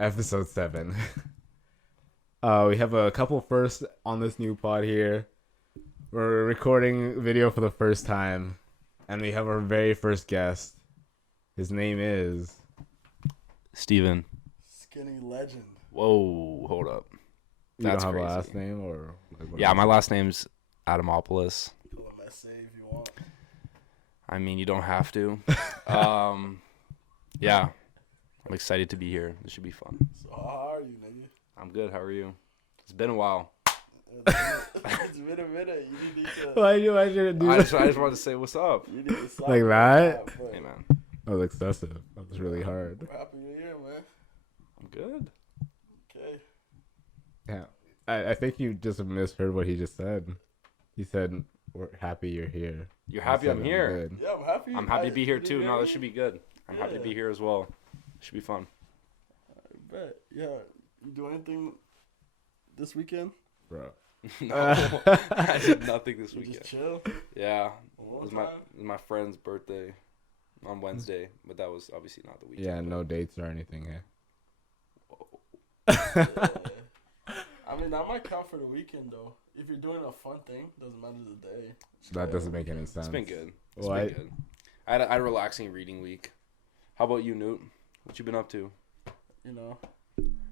Episode 7. We have a couple firsts on this new pod here. We're recording video for the first time, and we have our very first guest. His name is Steven. Skinny legend. Whoa, hold up. You That's don't have crazy. a last name or Yeah, my last name's Adamopoulos. Pull a message if you want. I mean, you don't have to. Yeah, I'm excited to be here. This should be fun. So how are you, nigga? I'm good. How are you? It's been a while. It's been a minute. You need to. Why should it do I that? just wanted to say what's up. You need to slap Like me that? back, but Hey, man. That was excessive. That was really hard. Happy New Year, man. I'm good. Okay. Yeah. I think you just misheard what he just said. He said, "We're happy you're here." You're happy I'm here. Good. Yeah, I'm happy. I'm happy to be here you too. hear No, me? this should be good. I'm happy to be here as well. Should be fun. I bet. Yeah. You do anything this weekend? Bro. No, I did nothing this You weekend. just chill. Yeah, One it was time? my friend's birthday on Wednesday, but that was obviously not the weekend. Yeah, no dates or anything. Yeah. I mean, that might count for the weekend though. If you're doing a fun thing, doesn't matter the day. That doesn't make any sense. It's been good. It's Well, been good. I had a relaxing reading week. How about you, Newt? What you been up to? You know,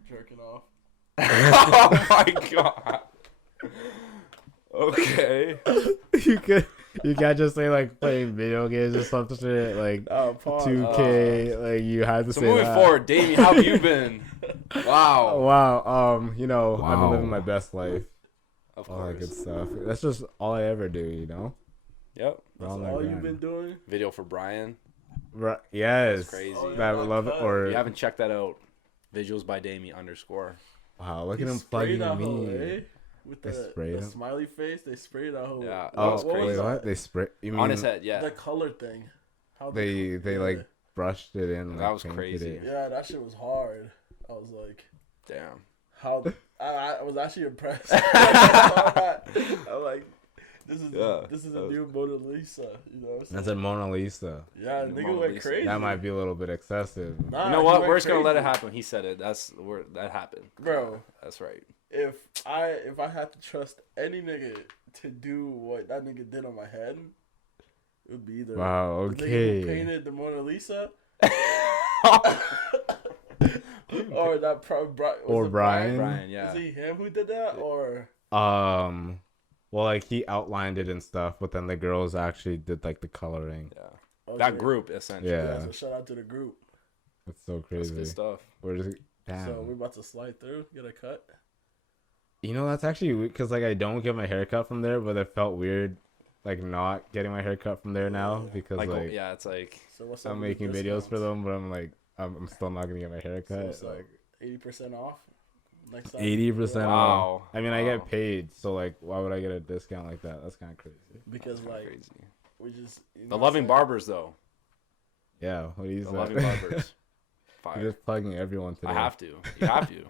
jerking off. Oh my god. Okay. you can't just say like playing video games or something shit like Pause. 2K. Like you had to So say moving that. forward, Demi, how have you been? Wow. Wow. I've been Wow. living my best life. Of All that good course. stuff. That's just all I ever do. Yep. We're That's on that all you've grind. been doing? Video for Brian. Right. Yes. That's crazy. Oh, yeah, That that love cut. or If you haven't checked that out, visuals by Demi _. wow. Look He at him sprayed plugging that hoe, me. eh? With They the sprayed him? smiley face, they sprayed that whole. Yeah, that Oh, was what wait, crazy. what? They spray? You mean On his head, yeah. The color thing. How they yeah. like brushed it in? That like, was painted crazy. it. Yeah, that shit was hard. I was like, Damn. how? I was actually impressed. I'm like, this is Yeah. a new Mona Lisa. You know what I'm saying? That's a Mona Lisa. Yeah, New nigga Mona went Lisa. crazy. That might be a little bit excessive. Nah, You know he what? went We're just gonna let it crazy. happen. He said it. That happened. Bro. That's right. If I had to trust any nigga to do what that nigga did on my head, it would be either Wow. the nigga who Okay. painted the Mona Lisa or that Or Brian. Brian, yeah. Is he him who did that or Well, like he outlined it and stuff, but then the girls actually did like the coloring. Yeah. okay. That group essentially. Yeah. So shout out to the group. It's so That's crazy. good stuff. We're just damn. So we're about to slide through, get a cut. That's actually because like I don't get my haircut from there, but it felt weird, like not getting my haircut from there now because like yeah, it's like So what's I'm up with making the videos for discounts? them, but I'm like I'm still not gonna get my haircut. So like 80% off next time. 80% Yeah. off. wow. I mean, I Wow. get paid, so like, why would I get a discount like that? That's kind of crazy. Because That's kinda like crazy. we just The Loving Barbers though. Yeah, what do you The say? Loving Barbers. You're Fire. just plugging everyone today. I have to. You have to.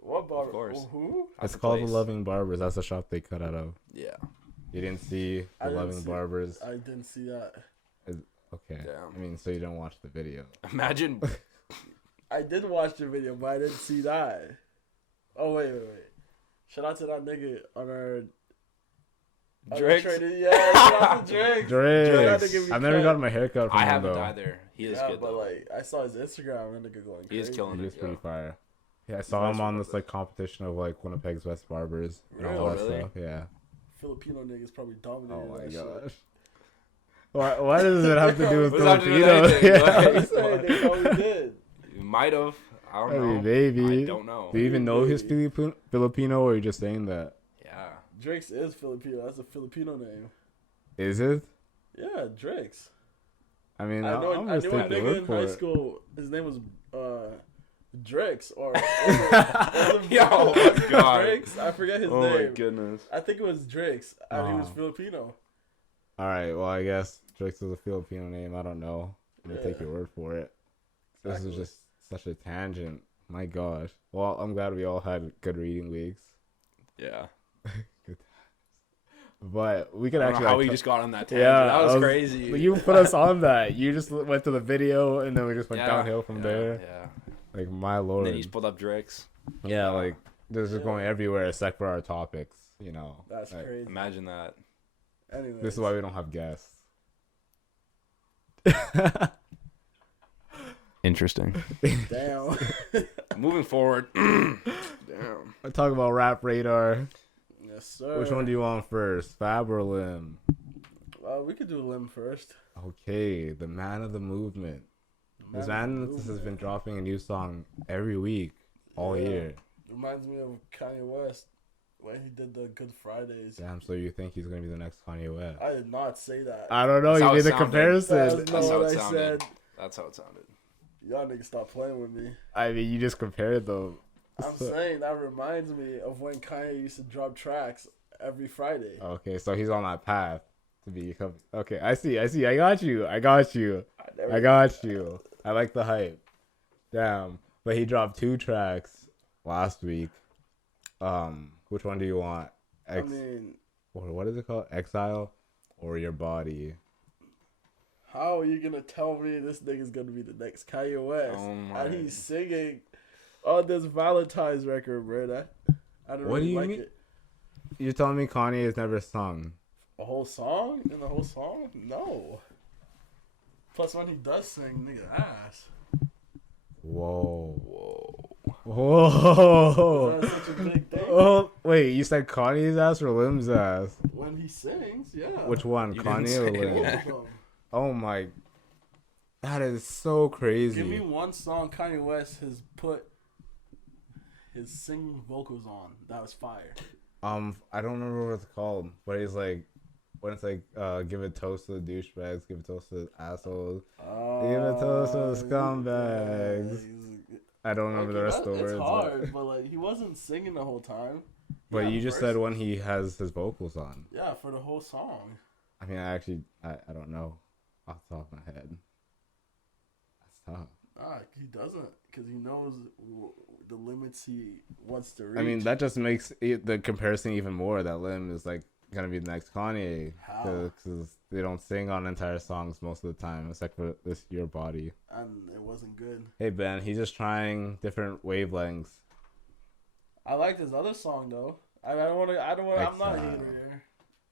What barber? Of course. Who? That's It's the called place. the Loving Barbers. That's the shop they cut out of. Yeah. You didn't see I the didn't Loving see- Barbers. I didn't see that. Okay. Damn. I mean, so you don't watch the video. Imagine. I did watch the video, but I didn't see that. Oh wait. Shout out to that nigga on our Drakes. trading. Yeah, shout out to Drake. Drake. That nigga be I've never cut. gotten my haircut from I him haven't though. either. He is Yeah, good but though. like I saw his Instagram and that nigga going He is crazy. killing He it. is pretty Yeah. fire. Yeah, I saw him on this like competition of like Winnipeg's best barbers and all Oh, that really? stuff. Yeah. Filipino niggas probably dominated. Oh my that gosh. Why does it have to do with What does that have to do with Filipinos? anything? Yeah. Shit. Like- I'm saying they probably did. You might have. I don't I know. mean, maybe. I don't know. Do you even know he's Filipino, or are you just saying that? Yeah. Drake's is Filipino. That's a Filipino name. Is it? Yeah, Drake's. I mean, I know. I'm I just knew a taking your nigga word in for high it. school. His name was Drex or Yo, oh my God. Drex. I forget his Oh my name. goodness. I think it was Drex, and he was Oh. Filipino. All right. Well, I guess Drake's is a Filipino name. I don't know. I'm gonna take Yeah. your word for it. This Exactly. is just such a tangent. My gosh. Well, I'm glad we all had good reading weeks. Yeah. But we could I don't actually know how like, we just got on that tangent. yeah, that I was crazy. But you put us on that. You just went to the video and then we just went Yeah, downhill from yeah, there. Yeah. Like, my And lord. then he's pulled up Drake's. Yeah, like, this is going everywhere except for our topics, you know. That's Like, crazy. Imagine that. Anyways. This is why we don't have guests. Interesting. Damn. Moving forward. Damn. I talk about Rap Radar. Yes, sir. Which one do you want first, Fab or Lim? We could do Lim first. Okay, the man of the movement. This man has been dropping a new song every week, all year. Reminds me of Kanye West when he did the Good Fridays. Damn, so you think he's gonna be the next Kanye West? I did not say that. I don't know. That's You how it made the sounded. comparison. That's That's not how what it I sounded. said. That's how it sounded. Y'all niggas stop playing with me. I mean, you just compared them. I'm saying that reminds me of when Kanye used to drop tracks every Friday. Okay, so he's on that path to become. Okay, I see. I got you. I got you. I like the hype. Damn, but he dropped 2 tracks last week. Which one do you want? I mean, or what is it called? Exile or Your Body? how are you gonna tell me this nigga's gonna be the next Kanye West? Oh my. And he's singing on this Valentine's record, bro. I don't What really do you like mean? it. You're telling me Kanye has never sung? A whole song? In the whole song? No. Plus, when he does sing, nigga ass. Whoa. Whoa. Whoa. That's such a big thing. Oh, wait, you said Kanye's ass or Lim's ass? When he sings, yeah. Which one, You didn't Kanye or say Lim? Both that. of them. Oh my. That is so crazy. Give me one song Kanye West has put his singing vocals on that was fire. I don't remember what it's called, but he's like, when it's like, give a toast to the douchebags, give a toast to the assholes, give a toast to the scumbags. I don't remember the rest of the words. It's hard, but like he wasn't singing the whole time. But Yeah, you just verse. said when he has his vocals on. Yeah, for the whole song. I mean, I don't know off the top of my head. That's tough. Ah, he doesn't, because he knows the limits he wants to reach. I mean, that just makes the comparison even more. That Lim is like gonna be the next Kanye How? because they don't sing on entire songs most of the time, except for this Your Body. And it wasn't good. Hey Ben, he's just trying different wavelengths. I liked his other song though. I don't want to. I'm not a Exile. hater here.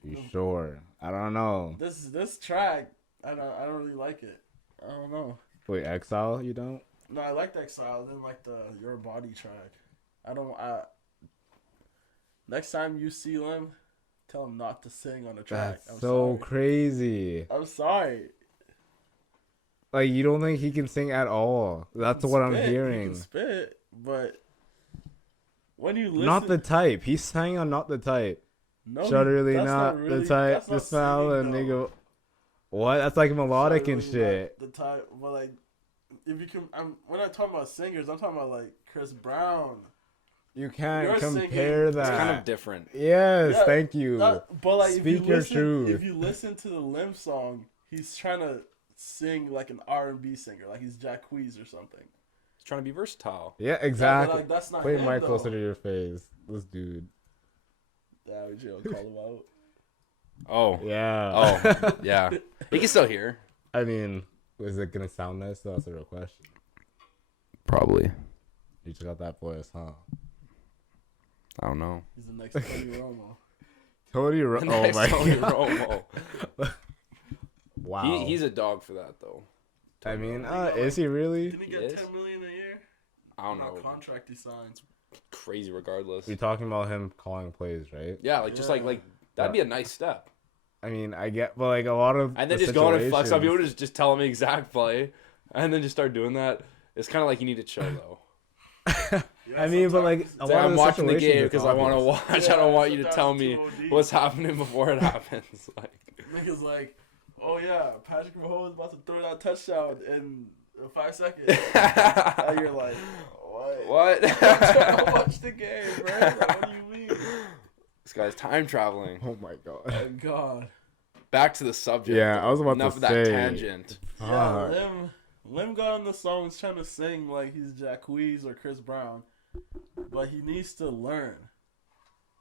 You sure? I don't know. This track, I don't really like it. I don't know. Wait, Exile? You don't? No, I liked Exile. I didn't like the Your Body track. Next time you see Lim, tell him not to sing on the track. That's I'm so sorry. crazy. I'm sorry. Like, you don't think he can sing at all? That's what I'm Spit, he hearing. can spit, but when you listen, Not the type. He's sang on Not the Type. no, Shutterly that's not really, the type. that's The not smell singing, and though. nigga. What? That's like melodic and Shutterly shit. not the type, but like, if you can, when I'm talking about singers, I'm talking about like Chris Brown. You can't You're compare singing- It's that. kind of different. Yes, Yeah, thank you. But like, Speak your truth. If you listen to the Lim song, he's trying to sing like an R&B singer, like he's Jacquees or something. He's trying to be versatile. Yeah, Yeah, but, exactly. like, that's not Put your him, mic though. closer to your face. This dude. Yeah, we should call him out. Oh. Yeah. Oh. Yeah. He can still hear. I mean, is it gonna sound nice? That's a real question. Probably. You just got that voice, huh? I don't know. He's the next Tony Romo. Tony Oh Next my Tony god. Romo. Wow. He's a dog for that though. I mean, is he really? Didn't he He get is? $10 million a year? I don't What know. contract he signed. Crazy regardless. We're talking about him calling plays, right? Yeah, like just Yeah. like that'd be a nice step. I mean, I get, but like a lot of And then the just go on and flex on people, situations- just tell me exact play, and then just start doing that. It's kind of like you need to chill though. I mean, but like a It's like, lot of I'm the watching the situations, game it's because I want to obvious. watch. I Yeah, don't want you to sometimes tell it's me too OD. what's happening before it happens. Like, Niggas like, oh yeah, Patrick Mahomes about to throw that touchdown in 5 seconds. And you're like, what? what? Watch the game, bro. Like, what do you mean? This guy's time traveling. Oh my god. Oh god. Back to the subject. Yeah, I was about Enough to of that say. tangent. Yeah, Fuck. Lim got on the songs trying to sing like he's Jacquees or Chris Brown, but he needs to learn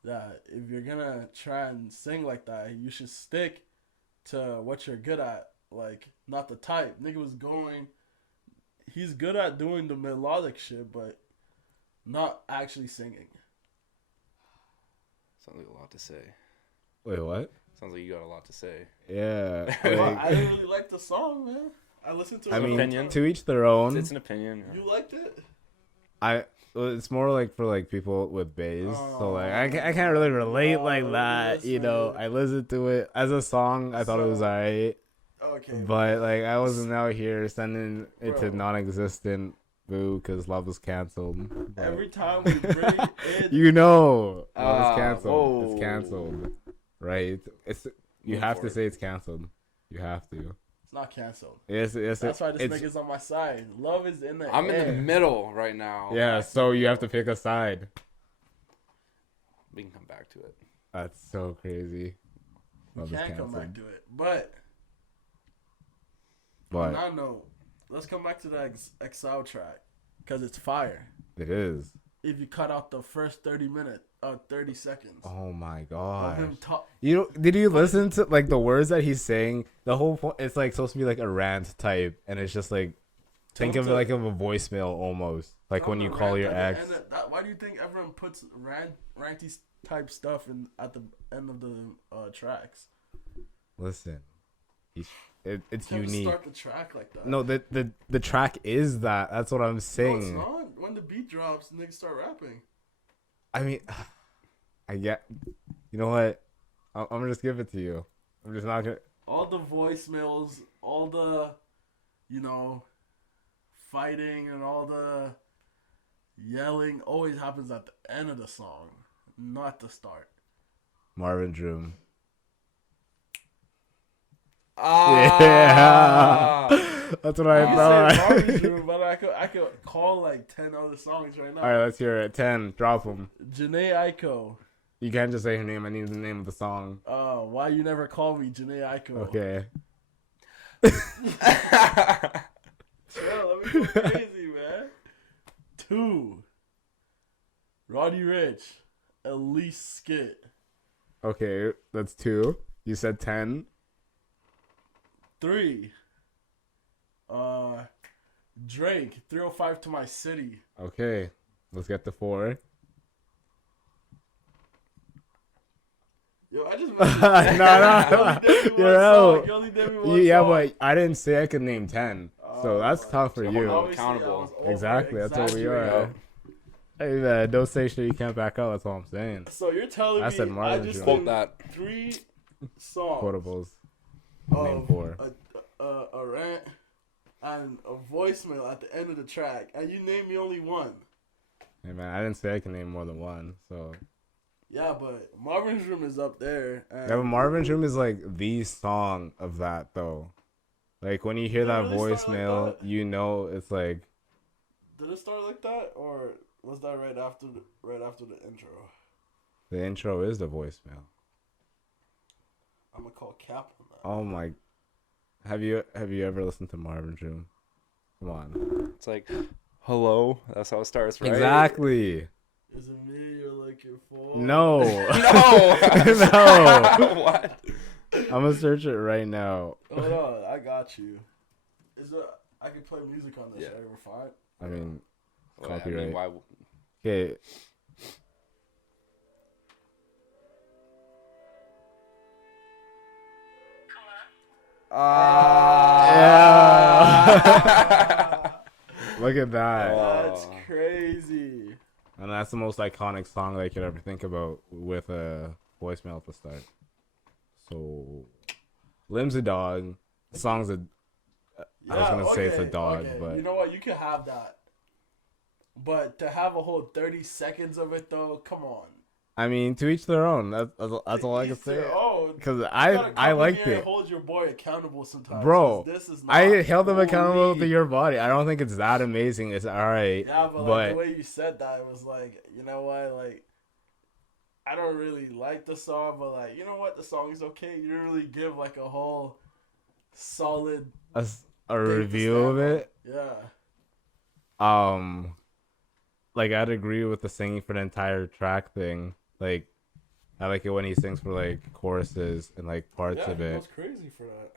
that if you're gonna try and sing like that, you should stick to what you're good at. Like, not the type. Nigga was going he's good at doing the melodic shit, but not actually singing. Sounds like a lot to say. Wait, what? Sounds like you got a lot to say. Yeah. Well, Like, I didn't really like the song, man. I listened to it. I mean, opinion. to each their own. It's an opinion. You liked it? It's more like for like people with bass. So like Oh, I can't really relate like no, that. You know, listen. I listened to it as a song. I thought it was So- alright, Okay. but like I wasn't out here sending it to Bro. non-existent boo because love was canceled. But Every time we bring in, you know, love Ah, is canceled. whoa. It's canceled, right? You Move have to forward. say it's canceled. You have to. it's not canceled. Yes, That's why this it's, nigga's on my side. Love is in the I'm air. in the middle right now. yeah. So you have to pick a side. We can come back to it. That's so crazy. We Love is can't come canceled. back to it. But on But that note, let's come back to the Exile track because it's fire. it is. If you cut out the first 30 seconds Oh my of gosh. him talk, You know, did you listen to like the words that he's saying? The whole it's like supposed to be like a rant type, and it's just like think of it like of a voicemail almost, like when you call your ex. Why do you think everyone puts ranty type stuff in at the end of the tracks? Listen, it's Tell him to unique. Start the track like that. No, the track is that. That's what I'm No, it's saying. not. When the beat drops, niggas start rapping. I mean, I get. You know what? I'm gonna just give it to you. I'm just not gonna. All the voicemails, all the, fighting and all the yelling always happens at the end of the song, not the start. Marvin Droom. Ah. Yeah, that's what I You say thought. Marvin's Room, but I could call like 10 other songs right now. All right, let's hear it. 10. Drop them. Janae Aiko. You can't just say her name. I need the name of the song. Why you never call me Janae Aiko? Okay. Chill, let me go crazy, man. 2. Roddy Rich. Elise Skit. Okay, that's 2. You said 10. 3. Drake. 305 to my city. Okay, let's get to 4. Yo, I just No, you're out. You only did me one Yeah, song. but I didn't say I could name 10. So that's tough for I'm you. not Obviously, accountable. I was over Exactly, that's what we are. exaggerating. Hey, man, don't say shit you can't back up. That's all I'm saying. So you're telling I me said I Marvin just Jones. Quote named that. 3 songs Quotables. Name of 4. a rant and a voicemail at the end of the track, and you named me only one. Hey, man, I didn't say I can name more than one. So Yeah, but Marvin's Room is up there. And yeah, but Marvin's Room is like the song of that though. Like when you hear that Did it really start like voicemail, that? you know it's like Did it start like that, or was that right after the intro? the intro is the voicemail. I'm gonna call cap on that. Oh my! Have you ever listened to Marvin's Room? Come on. It's like, hello. That's how it starts, right? Exactly. Is it me you're looking for? No. No. No. What? I'm gonna search it right now. Hold on, I got you. I can play music on this, Yeah. right? We're fine. I mean, Well, I mean, copyright. why? Okay. Ah. Look at that. That's Oh. crazy. And that's the most iconic song that you could ever think about with a voicemail at the start. So, Lim's a dog. The song's a. I was gonna say it's a dog, but you know what? You can have that. But to have a whole 30 seconds of it, though, come on. I mean, to each their own. That's all I can Each say. their own. Because You gotta I come liked in here it, and hold your boy accountable sometimes. bro. 'Cause This is not I held them accountable to holy. your body. I don't think it's that amazing. It's all right. Yeah, but, like, but- the way you said that, it was like, you know what? Like, I don't really like the song, but, like, you know what? The song is okay. You didn't really give, like, a whole solid A thing to review stand of on. it. Yeah. Like I'd agree with the singing for the entire track thing. Like, I like it when he sings for like choruses and like parts Yeah, of he it. goes crazy for that.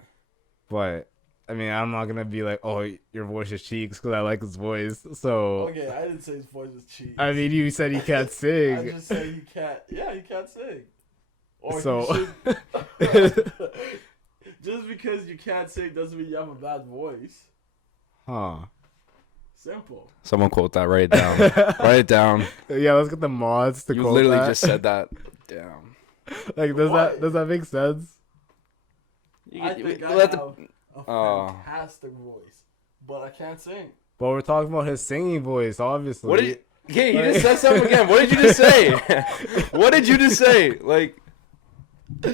But I mean, I'm not gonna be like, oh, your voice is cheeks because I like his voice. So Okay, I didn't say his voice was cheap. I mean, you said he can't I sing. just said he can't. Yeah, he can't sing. Or So he should. Just because you can't sing doesn't mean you have a bad voice. huh? Simple. Someone quote that. Write it down. Write it down. Yeah, let's get the mods to You quote literally that. just said that. Damn. Like, does that make sense? I think I let have the- a fantastic voice, but I can't sing. But we're talking about his singing voice, obviously. What did? Okay, you just said something again. What did you just say? What did you just say? Like. I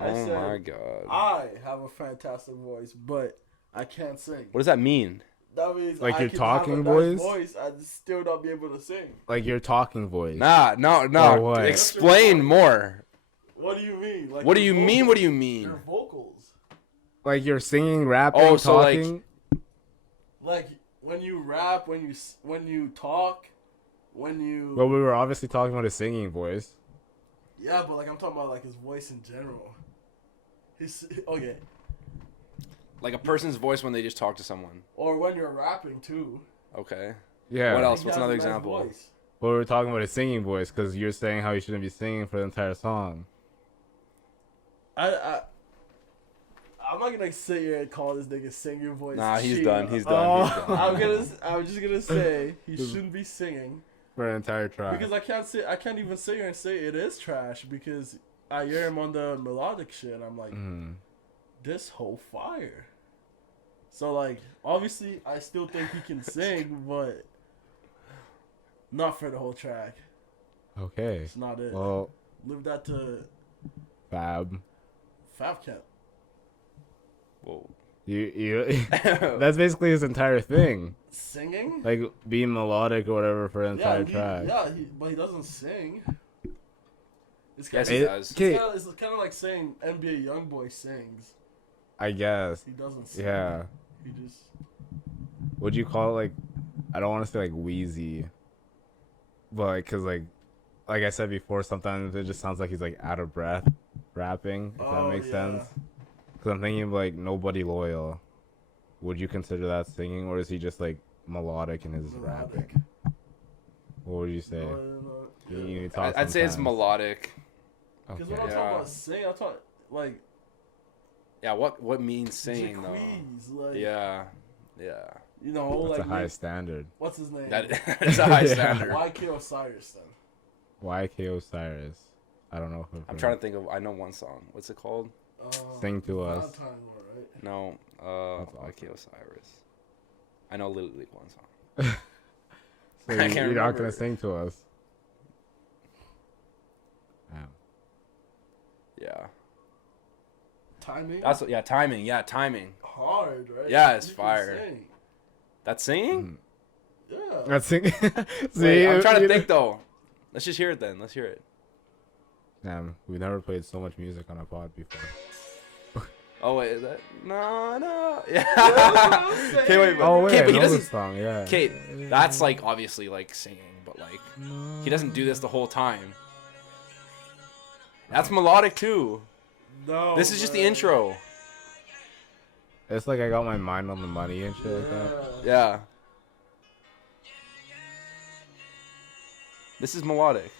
Oh said, my god. I have a fantastic voice, but I can't sing. What does that mean? That means Like I your can talking have a nice voice? I'd still not be able to sing. Like your talking voice? Nah, no, Or no. what? Explain more. What do you mean? Like What do your you mean? vocals. What do you mean? Your vocals. Like you're singing, rapping, Oh, so, like- talking. Like when you rap, when you talk, when you. Well, we were obviously talking about his singing voice. Yeah, but like I'm talking about like his voice in general. Okay. Like a person's voice when they just talk to someone. Or when you're rapping too. Okay. Yeah. What else? He What's has another a nice example? voice. But we were talking about his singing voice because you're saying how he shouldn't be singing for the entire song. I'm not gonna sit here and call this nigga singing voice. Nah, he's cheap. done. He's done. He's Oh. done. I'm just gonna say he shouldn't be singing For an entire track. because I can't even sit here and say it is trash because I hear him on the melodic shit. I'm like, this whole fire. So like, obviously, I still think he can sing, but not for the whole track. Okay. It's not it. Well, Leave that to Fab. Favcamp. Whoa. You that's basically his entire thing. Singing? Like being melodic or whatever for an entire he, track. but he doesn't sing. It's Yes, kind he It- does. okay, it's kind of like saying NBA YoungBoy sings. I guess. He doesn't sing. Yeah. He just. Would you call it like? I don't want to say like wheezy, but like, cause like I said before, sometimes it just sounds like he's like out of breath rapping. If that makes sense. Cause I'm thinking of like Nobody Loyal. Would you consider that singing, or is he just like melodic in his rapping? Melodic. What would you say? You need to talk I'd say it's sometimes. melodic. Because Okay. when I'm Yeah. talking about sing, I'm talking like Yeah. What means singing though? Jaquees, like Yeah. Yeah. you know, That's like a high standard. what's his name? That is a high Yeah. standard. YK Osiris then. YK Osiris. I don't know. If I'm trying to think of. I know one song. What's it called? Sing to us. Valentine War, right? No. That's awesome. YK Osiris. I know literally one song. So I can't you're not remember. gonna sing to us. Wow. Yeah. Timing. That's what. Yeah. Timing. Yeah. Timing. hard, right? Yeah, it's You can fire. sing. That's singing. Yeah. That's sing. See, Wait, I'm trying to you think though. Let's just hear it then. Let's hear it. Damn, we've never played so much music on a pod before. Oh wait, is that no? Yeah. I'm saying. Okay, wait, but, Oh wait, okay, I but he know doesn't. this song. Yeah. Okay, that's like obviously like singing, but like he doesn't do this the whole time. That's melodic too. No. This is just the man. intro. It's like I got my mind on the money and shit like that. Yeah. This is melodic.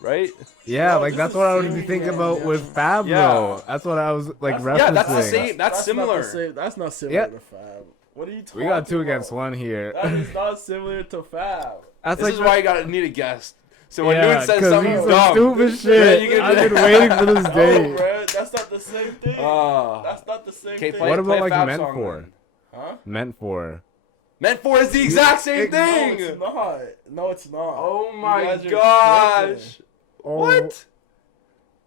Right? Yeah, No, like this that's is what I would be singing, thinking man, about yeah. with Fab Yeah. though. That's what I was like referencing. Yeah, that's the same. That's Not similar. the same. That's not similar Yeah. to Fab. What are you talking We got two about? against one here. That is not similar to Fab. That's This is why you gotta need a guest. So when yeah, Newt says 'cause something he's some dumb, stupid then shit. you can- I've been waiting for this No, day. bro, that's not the same thing. Ah. That's not the same Okay, thing. play, What about, play a like, Fab meant song for? then. Huh? Meant for. Meant for is the exact same No, thing. it's not. No, it's not. Oh You my guys are gosh. tripping. Oh, What?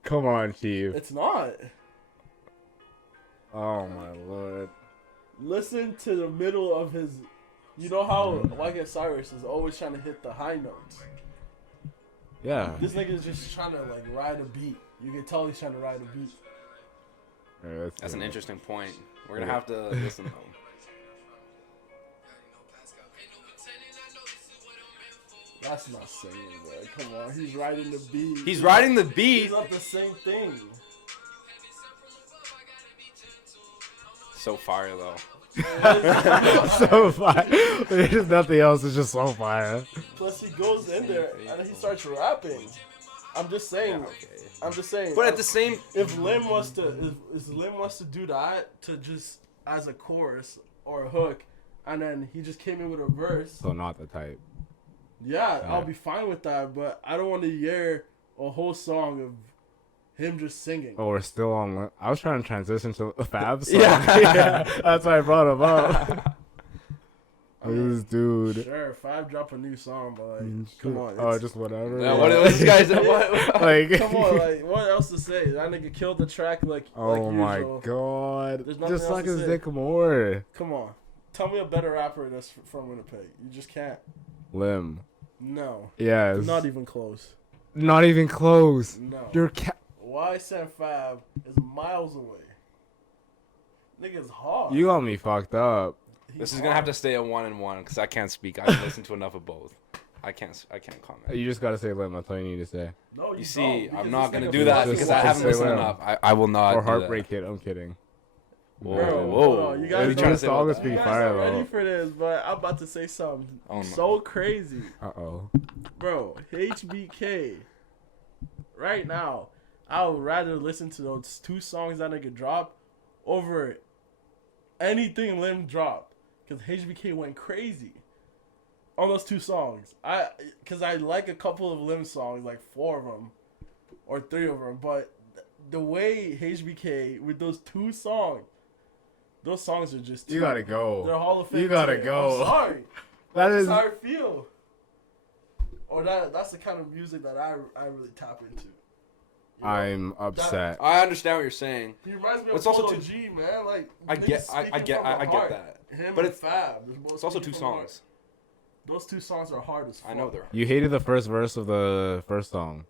Come on, Chief. It's not. Oh my lord. Listen to the middle of his. You know how YK Cyrus is always trying to hit the high notes. Yeah. This nigga is just trying to like ride a beat. You can tell he's trying to ride a beat. Alright, let's That's do an it. interesting point. We're gonna have to listen though. That's not singing, bro. Come on, he's riding the beat. He's riding the He's beat. not the same thing. so fire though. So fire. There's nothing else. It's just so fire. Plus, he goes in there and he starts rapping. I'm just saying. I'm just saying. But at the same, if Lim wants to, if Lim wants to do that to just as a chorus or a hook, and then he just came in with a verse. So not the type. Yeah, I'll be fine with that. But I don't want to hear a whole song of him just singing. Oh, we're still on. I was trying to transition to a Fab song. Yeah. That's why I brought him up. This dude. Sure, Five drop a new song, but like, come on. Oh, just whatever. no, what this guy's what? Like, Come on, like, what else to say? That nigga killed the track like oh my usual. god. There's nothing Just else like to his say. dick more. Come on. Tell me a better rapper that's from Winnipeg. You just can't. Lim. No. Yes. Not even close. Not even close. No. You're YSN Fab is miles away. Nigga's hard. You got me fucked up. He's This is gonna have to stay a 1-1 because I can't speak. I haven't listened to enough of both. I can't comment. You just gotta say Lim. That's all you need to say. No, You see, don't, I'm because not this gonna nigga do that fucking because just I walks haven't say listened Lim. enough. I will not. Or do Heartbreak Kid. I'm kidding. Whoa, Bro, whoa. hold on, you guys What are you don't- trying to say all about this that? be You guys fire, are ready though. for this, but I'm about to say something Oh, no. so crazy. Uh-oh. Bro, HBK. Right now, I would rather listen to those two songs that nigga dropped over anything Lim dropped. Because HBK went crazy on those two songs. Because I like a couple of Lim songs, like 4 of them or 3 of them. But the way HBK, with those two songs, those songs are just You gotta go. They're Hall of Fame. You gotta tier. go. I'm sorry. That That's is. how I feel. Or that's the kind of music that I really tap into. You know? I'm upset. I understand what you're saying. He reminds me of It's also Polo two- G, man. Like I niggas get speaking get from the I get heart. that. Him But and it's Fab. They're both It's also speaking two from the heart. songs. Those two songs are hard as fuck. I know they're. You hated the first verse of the first song,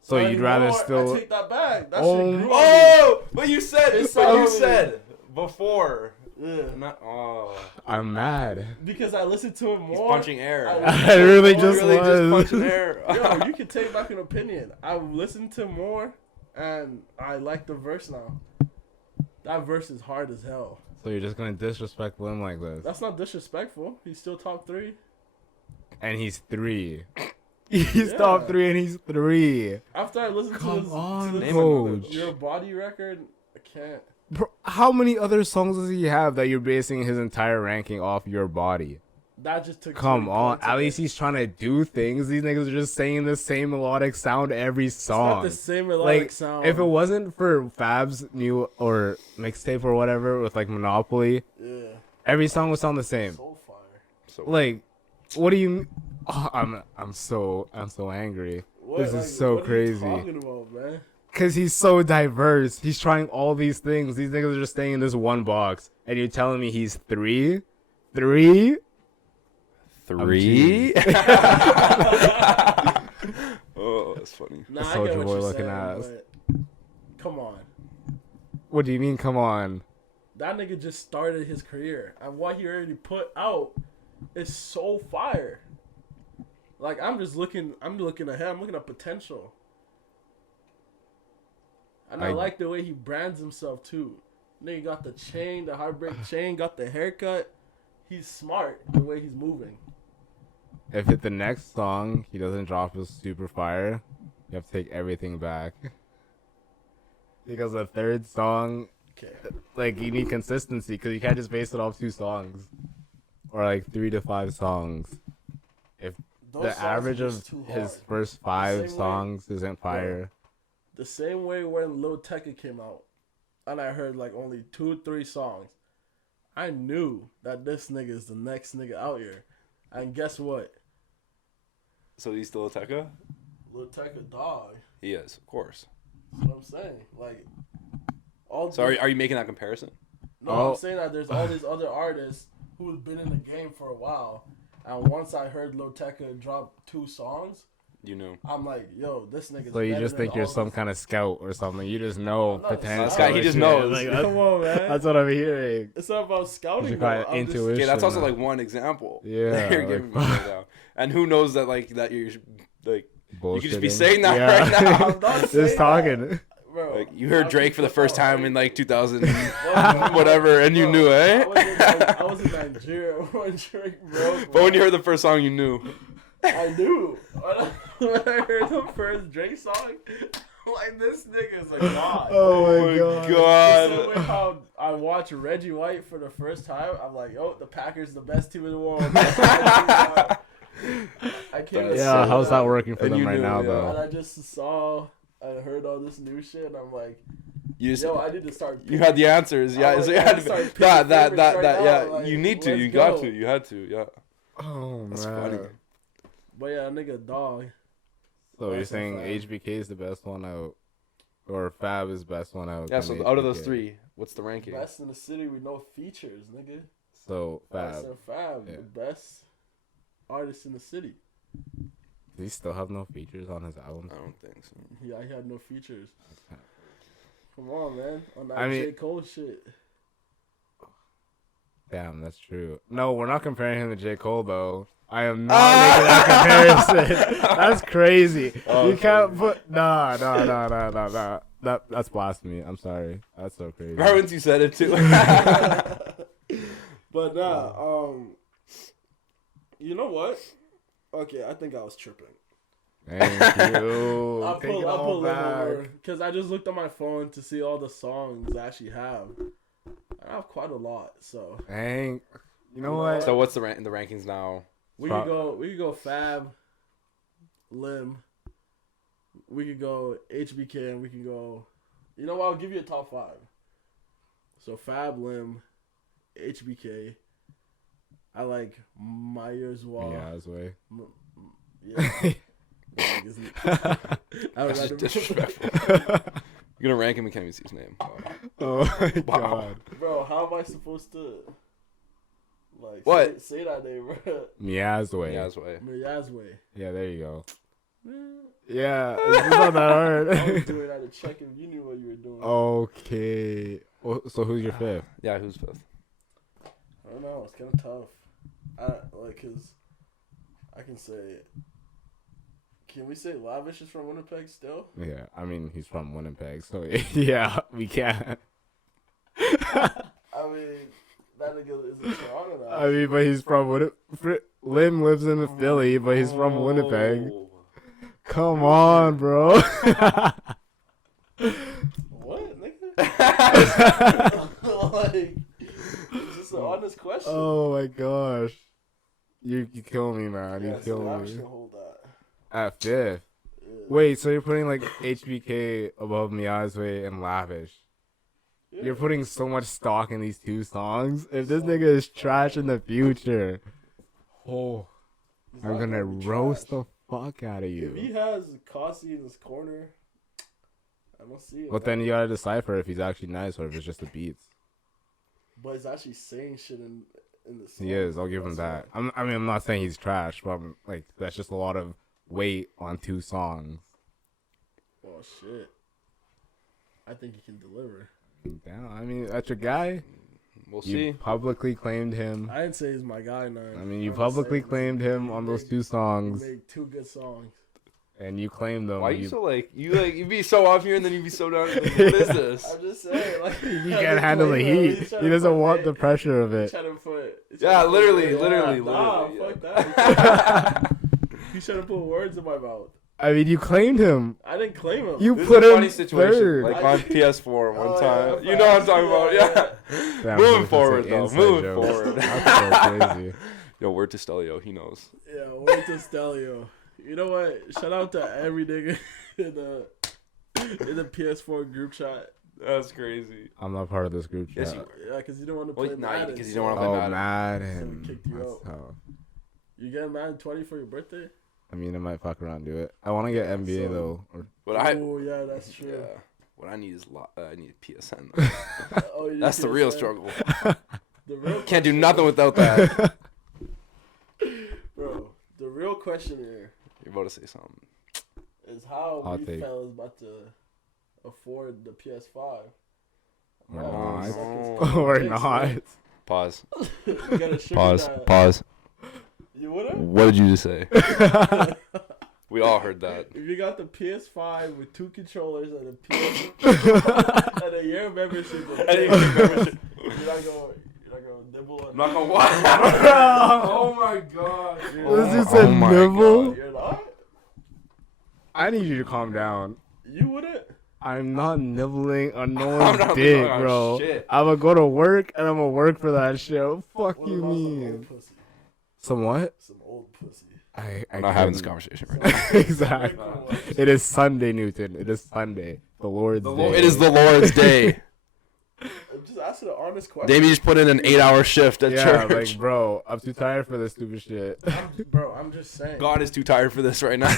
so Not you'd rather anymore. still. I take that back. That Oh, shit grew on me. Oh, but you said. It's But you so- said before. Yeah. Not, oh, I'm mad. Because I listened to him he's more. punching air. I really just really just was. punching air. Yo, you can take back an opinion. I listened to more, and I like the verse now. That verse is hard as hell. So you're just gonna disrespect Lim like this? That's not disrespectful. He's still top 3. And he's 3. He's Yeah. top 3 and he's 3. After I listened Come to on, his, coach. Your Body record, I can't. Bro, how many other songs does he have that you're basing his entire ranking off Your Body? That just took. Come 3 on, points at away. least he's trying to do things. These niggas are just saying the same melodic sound every It's not song. the same melodic Like, sound. if it wasn't for Fab's new or mixtape or whatever with like Monopoly, Yeah. every song would sound the same. So fire. So, Like, what do you? Oh, I'm so angry. What, This is so what crazy. Are you talking about, man? Cause he's so diverse. He's trying all these things. These niggas are just staying in this one box, and you're telling me he's 3? 3? 3. Oh, that's funny. Nah, I Soulja get what Boy you're looking saying, ass. but come on. What do you mean? Come on. That nigga just started his career, and what he already put out is so fire. Like I'm looking ahead. I'm looking at potential, and I I- like the way he brands himself too. Nigga got the chain, the heartbreak chain, got the haircut. He's smart the way he's moving. If the next song he doesn't drop is super fire, you have to take everything back. Because the third song, Okay. like, you need consistency because you can't just base it off 2 songs or like 3 to 5 songs. If Those the songs are average of just too his hard. first same 5 way- songs isn't fire, The same way when Lil Tecca came out, and I heard like only 2-3 songs, I knew that this nigga is the next nigga out here. And guess what? So he's still a Tekka? Lil Tecca dog. He is, of course. That's what I'm saying. Like, all. So are you making that comparison? No, Oh. I'm saying that there's all these other artists who've been in the game for a while, and once I heard Lil Tecca drop 2 songs, You know. I'm like, yo, this nigga's. so you better just than think you're all some these- kind of scout or something. You just know I'm not a potential. scout. This guy, he and just shit. knows. Like, Come on, man. that's what I'm hearing. It's not about scouting. You Though. got I'm just- intuition. Okay, that's also now. like one example. Yeah, You're like, giving me right now. And who knows that like that you're like you could just be Bullshitting. saying that Yeah. right now. I'm not saying Just talking. Bro, Like you heard Drake for the first time in like 2000 Well, whatever, and you knew, eh? I was in Nigeria when Drake broke. But when you heard the first song, you knew. I knew. When I heard the first Drake song, like, this nigga's a god. Oh my god. The same way how I watched Reggie White for the first time, I'm like, yo, the Packers the best team in the world. I can't. Yeah, how's that working for And them you right knew, now, yeah. though? And I just heard all this new shit, and I'm like, You just, yo, I need to start. you had the answers, yeah. I'm So like, you I had start to, picking that, favorites right yeah. now, like, You need to, let's you got go. to, you had to, yeah. Oh, That's man. funny. But yeah, nigga, dog. So you're That's a saying fact. HBK is the best one out, or Fab is best one out? Yeah. than So out of those HBK? 3, what's the ranking? Best in the city with no features, nigga. So Best Fab, and Fab, Yeah. the best artist in the city. does he still have no features on his album? I don't think so. Yeah, he had no features. Come on, man. On that I mean- J. Cole shit. Damn, that's true. No, we're not comparing him to J. Cole, though. I am not making that comparison. That's crazy. Oh, You can't put nah. That's blasphemy. I'm sorry. That's so crazy. Remember when you said it too? But nah, you know what? Okay, I think I was tripping. Thank you. I'll Take it pull all them back. over because I just looked on my phone to see all the songs I actually have. I have quite a lot, so Dang. You know what? So what's the the rankings now? we could go Fab, Lim. We could go HBK, and we can go. You know what? I'll give you a top 5. So Fab, Lim, HBK. I like Myers Wall. Yeah, that's way. Yeah. I That's would just rather- disrespectful. You're gonna rank him and can't even see his name. Oh my Wow. god. Bro, how am I supposed to like What? say that name, bro? Miazway. Yeah, that's why. Yazway. Yeah, there you go. Man, Yeah, it's not that I was hard. doing that to check if you knew what you were doing. Okay. Well, so who's your 5th? Yeah, who's 5th? I don't know. It's kind of tough. Cause I can say. Can we say Lavish is from Winnipeg still? Yeah, I mean he's from Winnipeg, so yeah, we can. I mean, that nigga is in Toronto now. I mean, but he's from Winnipeg. Lim lives in Philly, but he's from Winnipeg. Oh. Come on, bro. What, nigga? Like, it's just an honest question. Oh my gosh, you kill me, man. You yeah, kill so Lavish me. can hold that. At 5th. Yeah. Wait, so you're putting like HBK above Miazwe and Lavish? Yeah. You're putting so much stock in these 2 songs. If this nigga is trash in the future, oh, He's I'm not gonna be roast trash. the fuck out of If he you. has Kossi in his corner, I don't see it. But then you gotta decipher if he's actually nice or if it's just the beats. But he's actually saying shit in the song. He is. I'll give him that. That's I'm not saying he's trash, but I'm like that's just a lot of weight on 2 songs. why. Oh shit! I think he can deliver. Damn, I mean that's your guy. We'll You see. publicly claimed him. I didn't say he's my guy, now. I mean, you publicly claimed him on those 2 He songs, made 2 good songs. and you claimed them. Why you so you be so off here and then you be so down? Like, what is this? I'm just saying, like You can't handle the heat. He doesn't want the pressure of it. Yeah, literally. Nah, Yeah. fuck that. He should have put words in my mouth. I mean, you claimed him. I didn't claim him. You This put is a him funny situation. third. Like on PS4 one Oh, time. yeah, You know what I'm talking yeah, about? yeah. Yeah. Damn, Moving this is forward, an though. inside Moving joke. forward. That's so crazy. Yo, word to Stelio. He knows. Yeah, word to Stelio. You know what? Shout out to every nigga in the PS4 group chat. That's crazy. I'm not part of this group chat. Yes, you Yeah, because you don't want to Well, play nah, Madden. because you don't wanna play Oh, Madden. So we Madden. kicked you That's out. tough. You getting Madden 20 for your birthday? I mean, I might fuck around and do it. I want to get NBA So- though. Or, But I Oh yeah, that's true. yeah. What I need is I need PSN. Oh, you That's the did real say- struggle. The real Can't do question- nothing without that. Bro, the real question here You're about to say something. is how I'll you take- fellas about to afford the PS5. We're Oh, not. suckers. We're Thanks, not. man. Pause. You gotta sugar Pause. that. Pause. You would've? What did you just say? We all heard that. If you got the PS5 with 2 controllers and a PS and a year membership, you're not gonna nibble on. I'm not gonna watch. Oh my god. This dude said my nibble. God. You're not? I need you to calm down. You wouldn't? I'm not nibbling on no I'm one's not dick, nibbling on bro. shit. I'm gonna go to work and I'm gonna work for that shit. Fuck What you about some mean? old pussy? Some what? Some old pussy. I'm not having this conversation right now. Exactly. It is Sunday, Newton. It is Sunday. The Lord's Day. It is the Lord's Day. I'm just asking an honest question. Demi just put in an 8-hour shift at Yeah, church. like, bro, I'm too tired for this stupid shit. Bro, I'm just saying. God is too tired for this right now.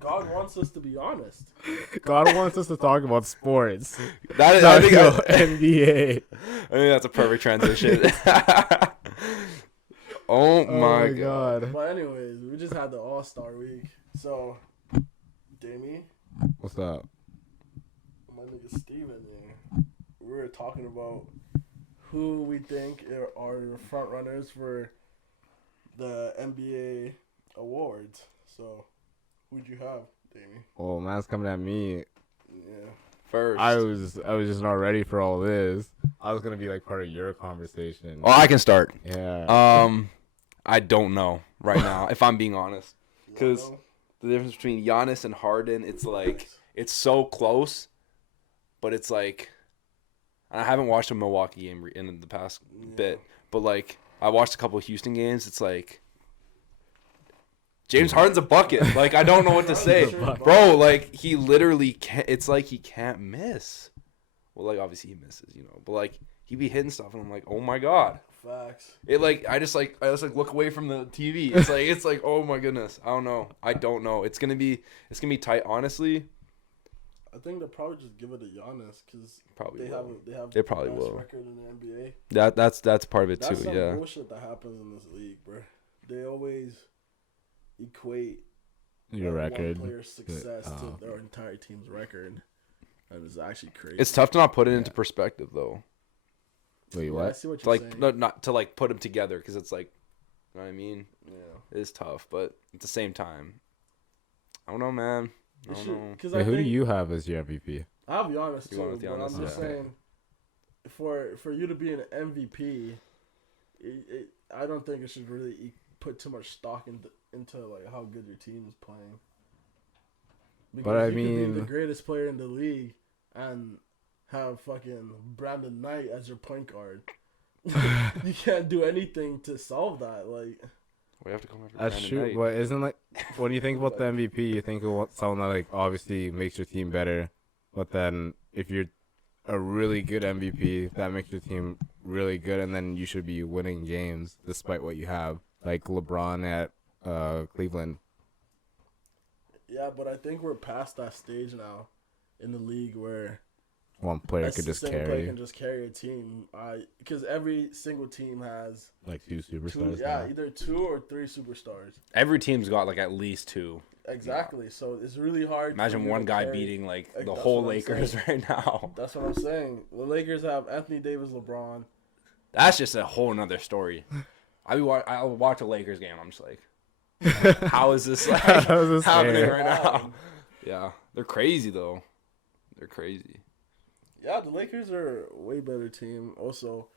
God wants us to be honest. God wants us to talk about sports. That is, Not I think NBA. that's a perfect transition. Oh my god. But anyways, we just had the All-Star week. So, Demi, What's up? my nigga Steven there, we were talking about who we think are the front runners for the NBA awards. So, who'd you have, Demi? Oh, man's coming at me. Yeah. First. I was just not ready for all this. I was gonna be like part of your conversation. Well, I can start. Yeah. I don't know right now, if I'm being honest. Because Giannis? the difference between Giannis and Harden, it's like, it's so close, but it's like, and I haven't watched a Milwaukee game in the past bit, but like, I watched a couple of Houston games. It's like, James Harden's a bucket. Like, I don't know what to say. Bro, like, he literally can't, it's like he can't miss. Well, like, obviously he misses, but like, he be hitting stuff, and I'm like, oh my God. Facts. It like I just look away from the TV. It's like oh my goodness. I don't know. It's gonna be tight. Honestly, I think they'll probably just give it to Giannis because probably they probably the best will. record in the NBA. That's part of it That's too. some Yeah. bullshit that happens in this league, bro. They always equate Your record. one player's success Oh. to their entire team's record, and it's actually crazy. It's tough to not put it into perspective though. Wait, Yeah, I what? see what To you're like saying. not to like put them together because it's like, you know what I mean? Yeah. It is tough, but at the same time, I don't know, man. I don't know. Because Wait, who do you have as your MVP? I'll be honest You went too, with but Giannis? I'm just Yeah. saying, for you to be an MVP, I don't think it should really put too much stock into like how good your team is playing. Because But I you could mean- be the greatest player in the league and have fucking Brandon Knight as your point guard. You can't do anything to solve that. Like, We have to come after That's Brandon true. Knight. But isn't like when you think about the MVP, you think of someone that like obviously makes your team better. But then if you're a really good MVP, that makes your team really good, and then you should be winning games despite what you have, like LeBron at Cleveland. yeah, but I think we're past that stage now in the league where One player a could just single player carry can just carry a team. Because every single team has like two two, superstars. yeah, now. either 2 or 3 superstars. Every team's got like at least 2. Exactly. So it's really hard. for Imagine you one to guy carry- beating like the that's whole what I'm Lakers saying. right now. That's what I'm saying. The Lakers have Anthony Davis, LeBron. That's just a whole nother story. I'll watch a Lakers game. I'm just like, how is this like How is this happening fair? right now? Yeah, they're crazy though. They're crazy. Yeah, the Lakers are a way better team. Also,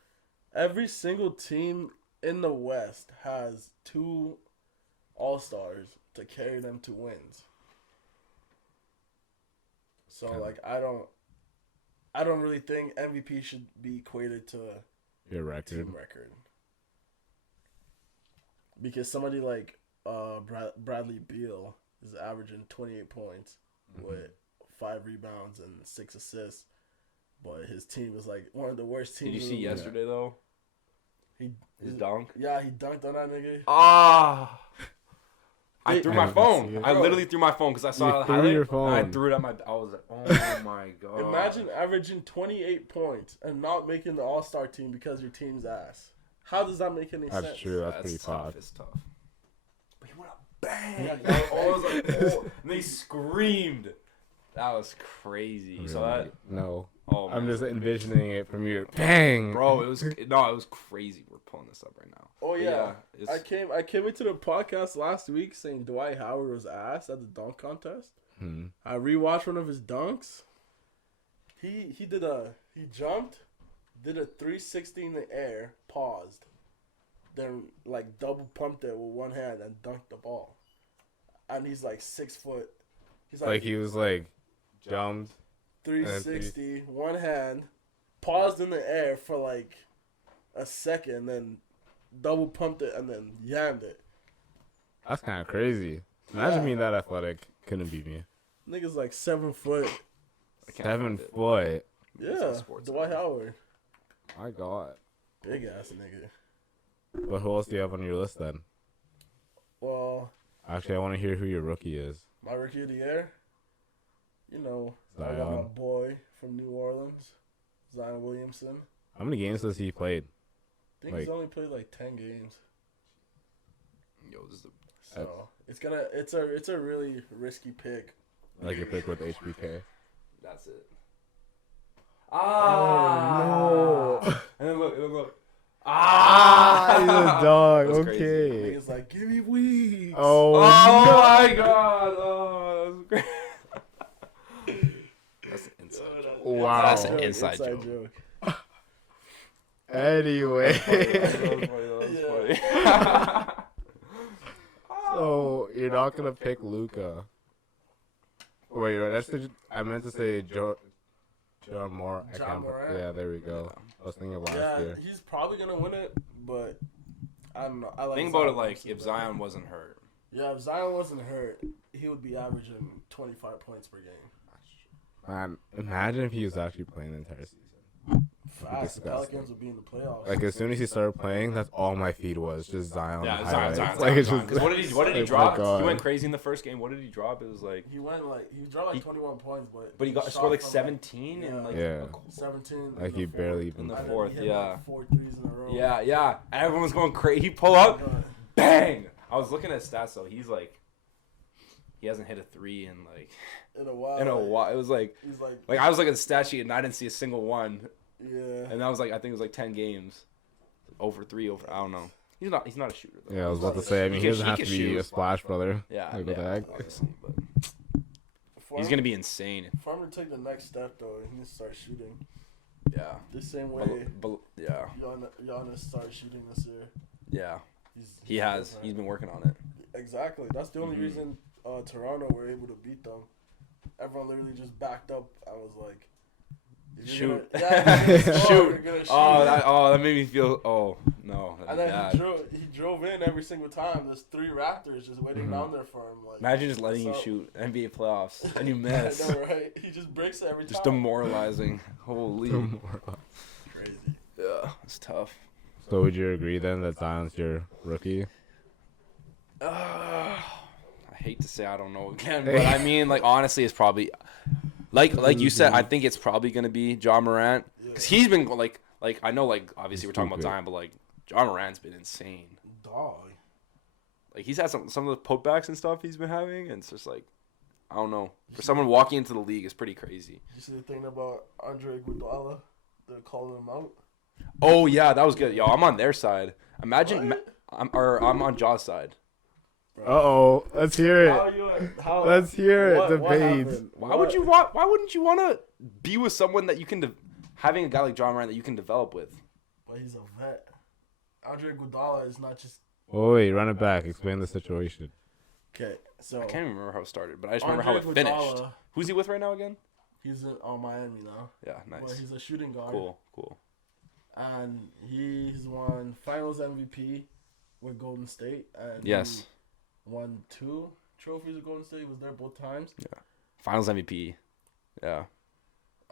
every single team in the West has 2 All-Stars to carry them to wins. So like I don't really think MVP should be equated to Your record. team record. Because somebody like Bradley Beal is averaging 28 points with 5 rebounds and 6 assists. But his team is like one of the worst teams. Did you in see the league. yesterday though? His dunk. Yeah, he dunked on that nigga. Ah. I Wait, threw I my didn't phone. see it. I literally threw my phone because I saw You the threw highlight. your And phone. I threw it at I was like, oh my god. Imagine averaging 28 points and not making the All-Star team because your team's ass. How does that make any sense? That's true. That's pretty tough. tough. It's tough. But he went up bang. Yeah, I was like, oh. And they screamed. That was crazy. You Really? saw that? No. Oh, I'm man. just envisioning it from you. Bang! Bro, it was crazy. We're pulling this up right now. Oh But yeah, it's, I came into the podcast last week saying Dwight Howard was ass at the dunk contest. I rewatched one of his dunks. He jumped, did a 360 in the air, paused, then like double pumped it with one hand and dunked the ball. And he's like 6 foot. He's Like he was like jumped. 360, one hand, paused in the air for like a second, then double pumped it and then yammed it. That's kind of crazy. Imagine Yeah. being that athletic. Couldn't beat me. Nigga's like 7 foot. I can't 7 find it. foot. Yeah, sports Dwight Howard. My God. Big ass nigga. But who else do you have on your list then? Well, Actually, I want to hear who your rookie is. my rookie of the year, you know, I got my Zion. boy from New Orleans, Zion Williamson. How many games has he played? I think he's Like- only played like 10 games. Yo, this is the So it's a really risky pick. Like your pick with HBK. That's it. Oh, no. And then look. Ah, he's a dog. That's crazy. Okay. Nigga's like, give me weeds. Oh, Oh my God! Oh, that was great. That's an inside joke. Wow. That's an inside joke. no. Anyway. That was funny. So you're not gonna pick Luca. Wait, I meant to say John Moore. I John can't. Morant? Yeah, there we go. I was thinking of last Yeah, year. he's probably gonna win it, but I don't know. I like. Think about Zion it like Williamson if better. Zion wasn't hurt. Yeah, if Zion wasn't hurt, he would be averaging 25 points per game. Man, imagine if he was actually playing the entire season. Facts. The Disgusting. Pelicans would be in the playoffs. Like as soon as he started playing, that's all my feed was just Zion. Yeah, highlights. Zion. Like it's Because just. what did he like, my drop? God. He went crazy in the first game. What did he drop? It was like, he dropped like 21 points, but he got shot scored like from, 17 and like Yeah. 17. Like in he the barely fourth. even. In the And then fourth, he hit, yeah. like 4 threes in a row. yeah. And everyone's going crazy. He pulled up, bang! I was looking at his stats though. He's like, he hasn't hit a three in like In a while. in a while. It was like He's like, I was looking at the stat sheet and I didn't see a single one. yeah. And that was like, I think it was like 10 games. Over 3, over, I don't know. He's not a shooter though. Yeah, I was about to say. I mean, he can- doesn't he have can to be shoot. a splash brother. Yeah, Like, what the heck? obviously, but For he's him- gonna be insane. For him to take the next step, though, he needs to start shooting. Yeah. The same way Yeah. Giannis started shooting this year. Yeah. He's He has. different. He's been working on it. Exactly. That's the only Mhm. reason Toronto were able to beat them. Everyone literally just backed up. I was like, if you're Shoot. gonna- yeah, if you're gonna score, Shoot. you're gonna shoot. that made me feel. Oh no, And that'd then be bad. he drove in every single time. There's 3 Raptors just waiting Mhm. down there for him. Like, Imagine just letting you what's up? shoot NBA playoffs and you I miss. know, right? He just breaks it every Just time. demoralizing. Holy. Crazy. Yeah, it's tough. So would you agree then that Zion's your rookie? I hate to say I don't know again, but I mean, like honestly, it's probably like you said. I think it's probably gonna be John Morant because he's been like I know like obviously we're talking about Stupid. Zion, but like John Morant's been insane. Dog. Like he's had some of the putbacks and stuff he's been having, and it's just like I don't know. For someone walking into the league is pretty crazy. You see the thing about Andre Iguodala? They're calling him out. Oh yeah, that was good. Yo, I'm on their side. Imagine What? I'm on Jaw's side. Uh-oh. Let's hear How it. how? Let's hear it. what Debate. happened? Why wouldn't you want to be with someone that you can having a guy like John Morant that you can develop with? But he's a vet. Andre Iguodala is not just. Oh, wait, run it back. Explain the situation. Okay, so I can't even remember how it started, but I just remember how it Andre finished. Iguodala, Who's he with right now again? he's in Miami now. Yeah, But nice. he's a shooting guard. Cool. And he's won Finals MVP with Golden State. And Yes. he won 2 trophies with Golden State. He was there both times. Finals MVP. Yeah.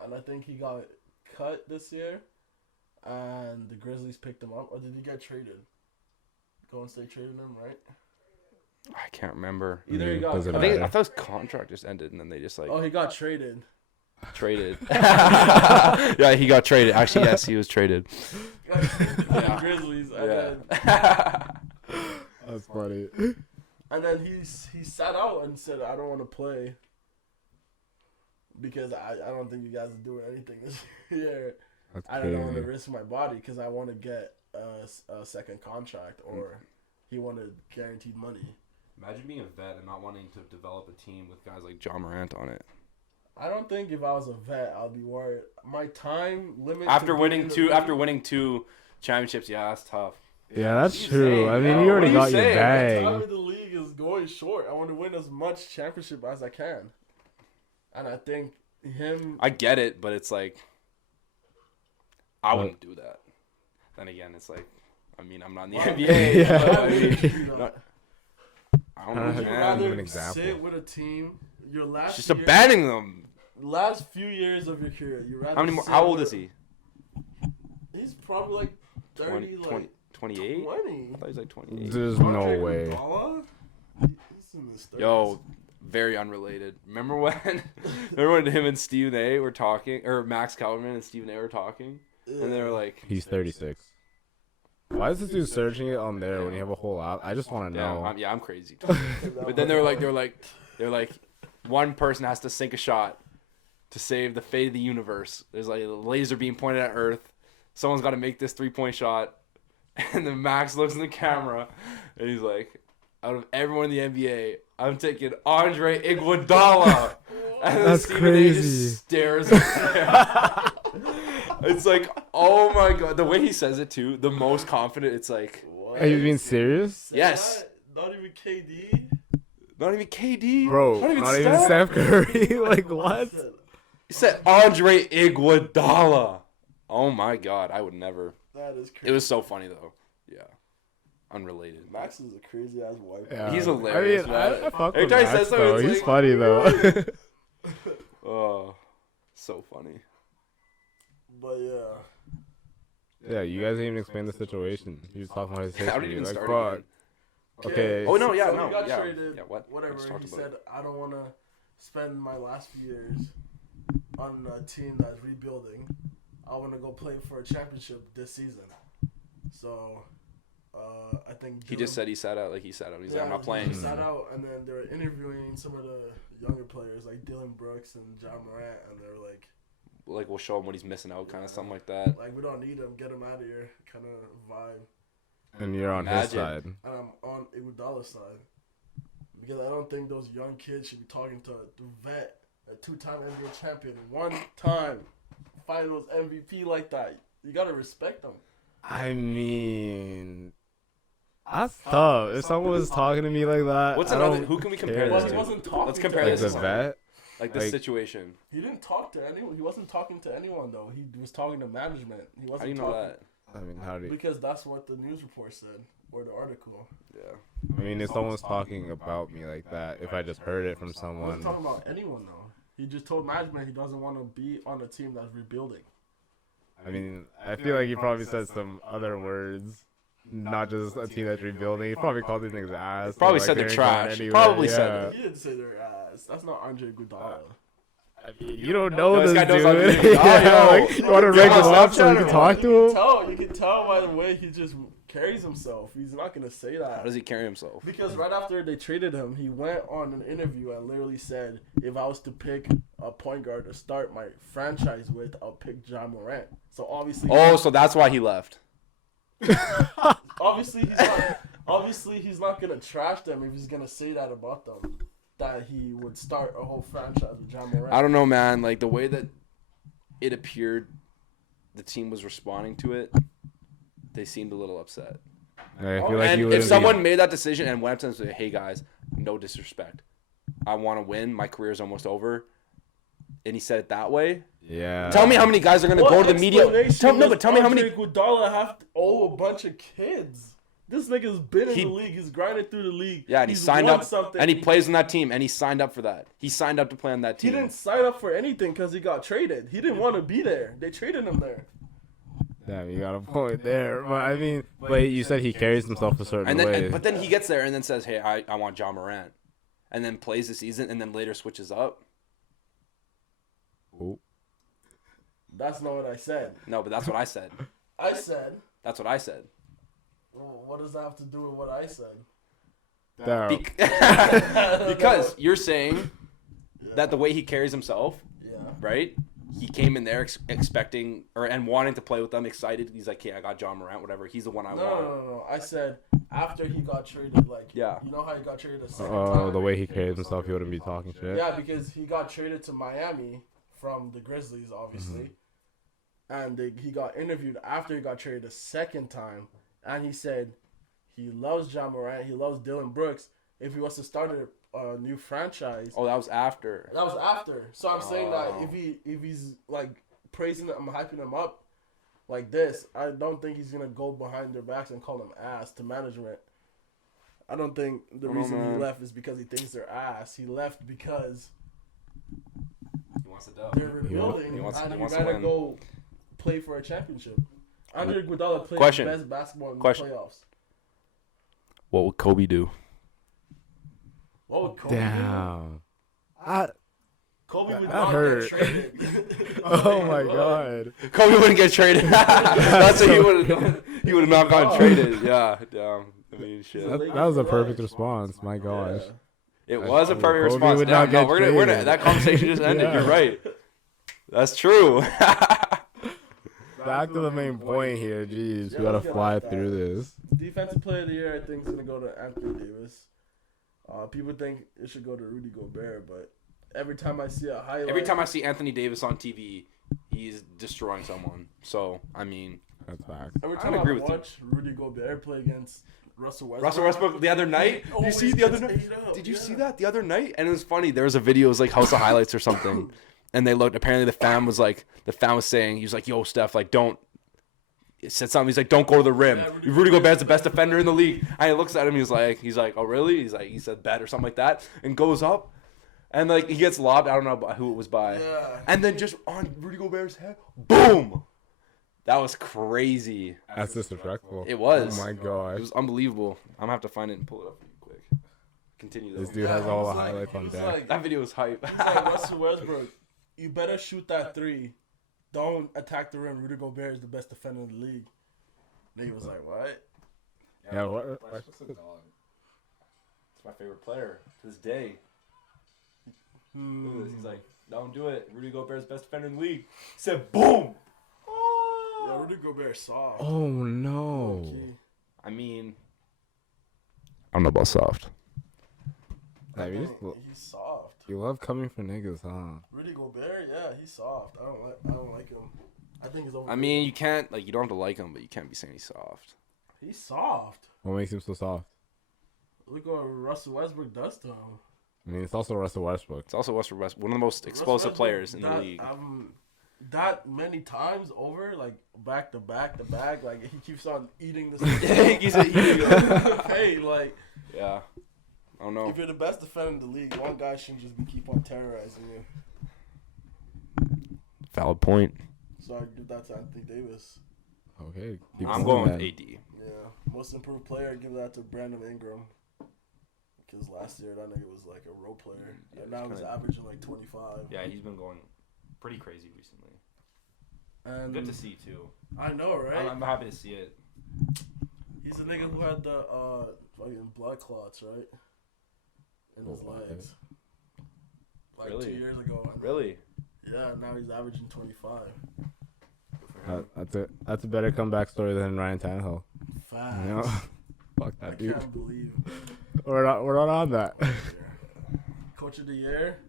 And I think he got cut this year. And the Grizzlies picked him up. Or did he get traded? Golden State traded him, right? I can't remember. Either he got doesn't cut. matter. I thought his contract just ended and then they just like Oh, he got traded. traded. Yeah, he got traded. Actually, yes, he was traded. The Grizzlies. Yeah. That's funny. And then he sat out and said, I don't want to play. because I don't think you guys are doing anything this year. That's I don't want to crazy. risk my body because I want to get a second contract, or he wanted guaranteed money. Imagine being a vet and not wanting to develop a team with guys like John Morant on it. I don't think if I was a vet, I'd be worried. My time limit After winning two championships, yeah, that's tough. Yeah, that's What are you true. saying, I mean, bro? you already What are got you your saying? My time bag. in the league is going short. I want to win as much championship as I can, and I think him. I get it, but it's like I wouldn't do that. Then again, it's like, I mean, I'm not in the Well, NBA. yeah. But I mean, You know, not- I don't Uh, know, would you give man. rather an example. sit with a team your last Just year, abandoning them. last few years of your career? You rather How many? sit How old with- is he? He's probably like 30, 28? 20. I thought he was like 28. There's no Andre way. Iguodala? He's in his 30s. Yo, very unrelated. Remember when him and Stephen A were talking, or Max Kellerman and Stephen A were talking, and they were like, He's 36. Why is this dude searching it on there when you have a whole app? I just want to know. I'm crazy. But then they were like, one person has to sink a shot to save the fate of the universe. There's like a laser beam pointed at Earth. Someone's got to make this 3-point shot. And then Max looks in the camera and he's like, out of everyone in the NBA, I'm taking Andre Iguodala. And then That's Stephen A crazy. just stares at him. It's like, oh my god, the way he says it too, the most confident. It's like, What? Are you being serious? Say Yes. that? Not even KD? not even KD, Bro, not even Steph Curry. Like, what? He said Andre Iguodala. Oh my god, I would never. That is crazy. It was so funny though. Yeah, unrelated. Max is a crazy ass white Yeah. He's hilarious, I mean, man. I fuck Every with time he Max, says something, though. it's He's like, funny, though. Oh, so funny. But yeah. Yeah, you guys didn't even explain the situation. You just talking about his How history. did it even Like, start fuck. again? Okay. Oh no, yeah, So no, he got yeah, traded, yeah. What? Whatever. Let's He talk about said, it. I don't want to spend my last few years on a team that's rebuilding. I want to go play for a championship this season. So, I think He just said he sat out. Like he sat out. He's like, I'm not he playing. just sat out, and then they were interviewing some of the younger players like Dylan Brooks and John Morant, and they were Like we'll show him what he's missing out, kind of something like that. like, we don't need him, get him out of here, kind of vibe. And you're on his Imagine. side. And I'm on Iguodala's side because I don't think those young kids should be talking to a vet, a two-time NBA champion, one-time Finals MVP like that. You gotta respect them. I mean, that's tough. If someone was talking to me like that, What's I another? don't Who can we care. compare Well, this he to? wasn't talking Let's to compare Like this the to something. vet? Like this Like- situation. He didn't talk to anyone. He wasn't talking to anyone though. He was talking to management. He wasn't How do you know talking that? I mean, how do you... because that's what the news report said or the article. Yeah. I mean, if someone's talking about me like that, if I just heard it from He wasn't someone... talking about anyone though. He just told management he doesn't want to be on a team that's rebuilding. I mean, I feel like he probably said some other words. Not just a team that's rebuilding. He probably called these niggas ass. Probably like, said they're ain't going trash. anywhere. Probably said Yeah. that. He didn't say their ass. That's not Andre Iguodala. I mean, you don't know Yo, this this, guy knows dude. how to- Yeah, Yo, like, you want to get rig on him up so you Snapchat can or talk to him? You can tell by the way he just carries himself. He's not gonna say How that. does he carry himself? Because right after they traded him, he went on an interview and literally said, "If I was to pick a point guard to start my franchise with, I'll pick John Morant." So obviously, Oh, so that's why he left. obviously he's not gonna trash them if he's gonna say that about them. That he would start a whole franchise with John Morant. I don't know, man. Like the way that it appeared, the team was responding to it. They seemed a little upset. I feel like And you if would someone made that decision and went up to them and said, "Hey guys, no disrespect, I want to win. My career's almost over," and he said it that way. Yeah. Tell me how many guys are gonna go to the media. Tell me how many. Iguodala have to owe a bunch of kids. This nigga's been in He- the league. He's grinded through the league. Yeah, and he He's signed won up, something. and he plays on that team, and he signed up for that. He signed up to play on that He team. didn't sign up for anything because he got traded. He didn't want to be there. They traded him there. Damn, you got a point there. But I mean, but you said he carries himself a certain And then, way. but then he gets there and then says, "Hey, I want John Morant," and then plays the season, and then later switches up. Ooh. That's not what I said. No, but that's what I said. I said, That's what I said. well, what does that have to do with what I said? Damn. Because you're saying that the way he carries himself, Yeah. right? He came in there expecting and wanting to play with them, excited. He's like, "Okay, I got John Morant, whatever. He's the one I want." No. I said after he got traded, like, Yeah. you know how he got traded a second Oh, time? the way he carries himself, he wouldn't be talking shit. Yeah, because he got traded to Miami from the Grizzlies, obviously. And he got interviewed after he got traded a second time. And he said he loves John Morant, he loves Dylan Brooks. If he was to start a new franchise. Oh, that was after. That was after. So I'm saying that if he's like praising them, hyping them up like this, I don't think he's gonna go behind their backs and call them ass to management. I don't think the reason he left is because he thinks they're ass. He left because He wants to dub. they're rebuilding He wants and to you gotta win. go play for a championship. Andre Iguodala played Question. the best basketball in Question. the playoffs. What would Kobe do? What would Kobe do? Damn. Kobe would That not hurt. get traded. Oh my god. Kobe wouldn't get traded. That's what he would have done. He would have not gotten traded. Yeah, damn. I mean, shit. That was a perfect response. My gosh. It was a perfect Kobe response. would Damn, not get we're gonna, traded. that conversation just ended. Yeah. You're right. That's true. Back to the main point here. Jeez, Yeah, we gotta let's get fly like that. through this. Defensive player of the year, I think, is going to go to Anthony Davis. People think it should go to Rudy Gobert, but every time I see a highlight... Every time I see Anthony Davis on TV, he's destroying someone. So, I mean, That's fact. Every I time I agree with you. watch Rudy Gobert play against Russell Westbrook... Russell Westbrook the other night. Did you always see the other gets night? ate up, Did you yeah. see that the other night? And it was funny. There was a video. It was like House of Highlights or something. And they looked. Apparently, the fan was saying, he was like, "Yo, Steph, like, don't." It said something. He's like, "Don't go to the rim. Yeah, Rudy Gobert's the best defender in the league." And he looks at him. He's like, "Oh, really?" He's like, he said bet or something like that, and goes up, and like he gets lobbed. I don't know who it was by, Yeah. and then just on Rudy Gobert's head, boom. That was crazy. That's disrespectful. It was. Oh my It gosh. was unbelievable. I'm gonna have to find it and pull it up for you quick. Continue though. This dude has all the he was highlights he on was deck. like- That video was hype. He's like Russell Westbrook. You better shoot that three. Don't attack the rim. Rudy Gobert is the best defender in the league. Nigga was like, what? Yeah, what? It's my favorite player to this day. Look at this. He's like, don't do it. Rudy Gobert's best defender in the league. He said, boom. Yeah, Rudy Gobert soft. Oh no. Low-key. I mean, I don't know about soft. Like, you, He's soft. you love coming for niggas, huh? Rudy Gobert, yeah, he's soft. I don't like him. I think he's over. I mean, you can't, like, you don't have to like him, but you can't be saying he's soft. he's soft. What makes him so soft? Look what Russell Westbrook does to him. I mean, it's also Russell Westbrook. It's also Westbrook, one of the most explosive Russell players in Westbrook, the league. that many times over, like back to back, like he keeps on eating this. He's Hey, like yeah. I don't know. if you're the best defender in the league, one guy shouldn't just keep on terrorizing you. Valid point. So I give that to Anthony Davis. Okay. keep I'm going, going with man. AD. Yeah, most improved player. Give that to Brandon Ingram. Because last year that nigga was like a role player, Yeah, and now he's he's kinda- averaging like 25. Yeah, he's been going pretty crazy recently. And Good to see too. I know, right? I'm happy to see it. He's the nigga who had the fucking blood clots, right? In his What? legs. Like Really? 2 years ago. Really? Yeah, now he's averaging 25. Good for him. That's a better comeback story than Ryan Tannehill. Facts. You know? Fuck I that dude. can't believe. We're not on that. Coach of the year,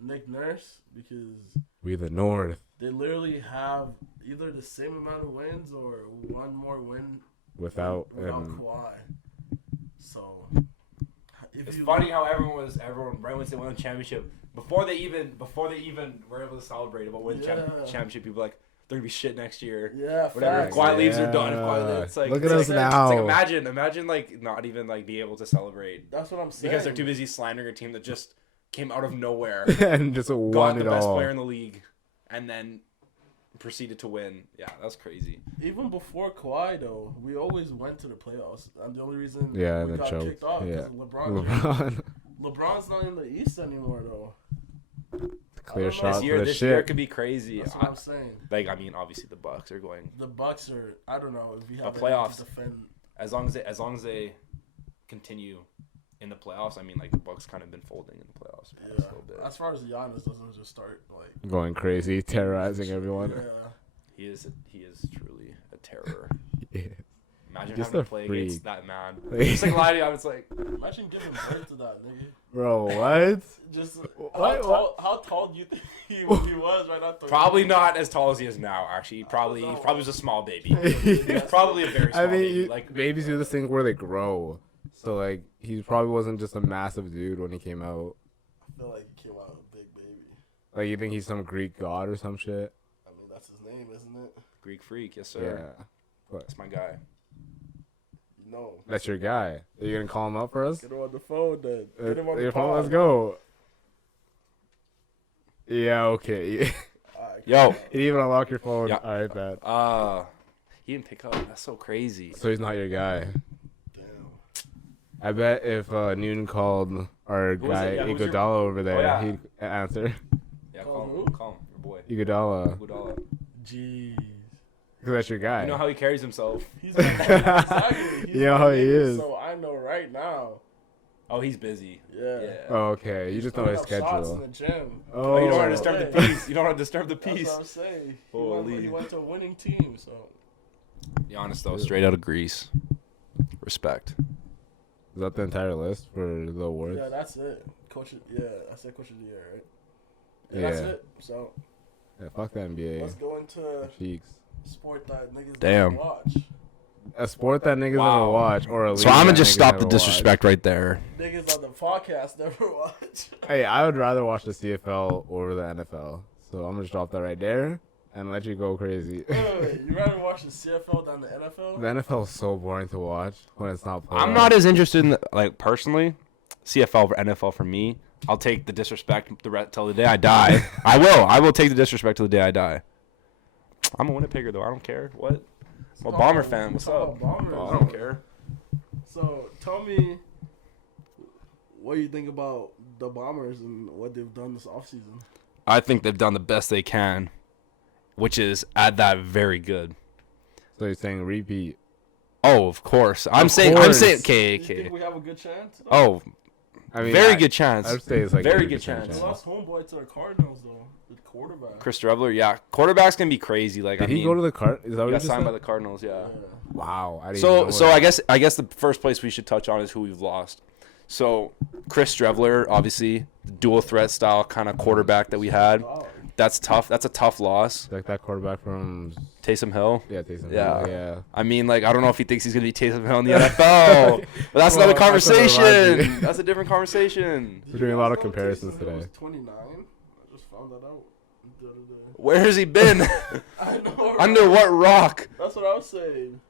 Nick Nurse, because We the North they literally have either the same amount of wins or one more win without Kawhi. So if It's you funny how everyone right once they won the championship before they even were able to celebrate about winning the Yeah. championship, people were like they're gonna be shit next year. yeah, Whatever. If facts. Kawhi leaves, they're done. If Kawhi Yeah. leaves, it's like Look at it's us like, now. It's like imagine like not even like be able to celebrate That's what I'm saying. because they're too busy slandering a team that just came out of nowhere, and just got won the it best all. player in the league, and then proceeded to win. Yeah, that's crazy. Even before Kawhi, though, we always went to the playoffs. And the only reason Yeah, we and got then kicked choked. off Yeah. because LeBron. LeBron. LeBron's not in the East anymore, though. Clear know. shot This for the this year shit. could be crazy. That's what I'm saying. Like I mean, obviously the Bucks are going The Bucks are. I don't know if we have But anyone playoffs. to defend. as long as they continue in the playoffs, I mean, like the Bucks kind of been folding in the playoffs a little bit. As far as Giannis doesn't just start like Going crazy, terrorizing everyone. Yeah. He is truly a terror. Yeah. Imagine Just having a to play freak. against that man. Just like lie to you, I was like, Imagine giving birth to that nigga. Bro, what? Just What? how tall do you think he was right after? probably not as tall as he is now. Actually, he probably was a small baby. He He was probably a very small I mean, baby. Like babies do this thing where they grow. So, like, he probably wasn't just a massive dude when he came out. I feel like he came out a big baby. Like, you think he's some Greek god or some shit? I mean, that's his name, isn't it? Greek freak, yes sir. Yeah. That's my guy. No. That's your guy. Are you going to call him up for us? Get him on the phone then. Get him on Your the phone, phone. let's go. Yeah, okay. Yo. You didn't even unlock your phone. Yeah. All right, bad. He didn't pick up. That's so crazy. So he's not your guy. Damn. I bet if Newton called our Who was guy it? Yeah, who's your- Iguodala over there, Oh, yeah. he'd answer. Yeah, Call who? call him, your boy. Iguodala. Iguodala. Jeez. Because that's your guy. You know how he carries himself. He's exactly. You know how he is. So I know right now. Oh, he's busy. Yeah. Yeah. Oh, okay. You just know his Putting up shots in schedule. the gym. Oh, you don't want to Oh. disturb the peace. You don't want to disturb the That's peace. what I'm saying. Holy. He went to a winning team, so. Be honest though, straight out of Greece. Respect. Is that the entire list for the awards? Yeah, that's it. Coach. Yeah, I said Coach of the Year, right? Yeah. That's Yeah. it. So Yeah, fuck the NBA. let's go into Cheeks. sport that niggas Damn. don't watch. A sport that niggas Wow. never watch, or a league So I'm gonna that just niggas stop the never disrespect right there. Niggas on the podcast never watch. watch. Hey, I would rather watch the CFL over the NFL. So I'm gonna drop that right there and let you go crazy. Wait, you rather watch the CFL than the NFL? The NFL is so boring to watch when it's not played. I'm not as interested in like personally, CFL or NFL for me. I'll take the disrespect till the day I die. I will take the disrespect till the day I die. I'm a Winnipegger though. I don't care. What? I'm a Bomber fan. What's up? Bombers. I don't care. So tell me what you think about the Bombers and what they've done this offseason. I think they've done the best they can, which is add that very good. So you're saying repeat? Oh, of course. I'm Of saying. course. Do you Okay. think we have a good chance? Oh, I mean, very good chance. I would say it's like Very 80% good chance. They lost homeboy to the Cardinals though. The quarterback. Chris Trevler, yeah. Quarterback's gonna be crazy. Like, Did I he mean, go to the Card? Is that he what you got just signed by said? the Cardinals. Yeah. Wow. I didn't even know So that. I guess the first place we should touch on is who we've lost. So Chris Trevler, obviously, the dual threat style kind of quarterback that we had. Dog. That's tough. That's a tough loss. Like that quarterback from Taysom Hill. Taysom. Yeah. Hill, yeah. I mean, like, I don't know if he thinks he's gonna be Taysom Hill in the NFL, but that's another Well, that's what it reminds conversation. me. That's a different conversation. Did We're you doing a guys lot of know comparisons Taysom Hill was today. 29. I just found that out the other day. Where has he been? I know. Under right? what rock? That's what I was saying.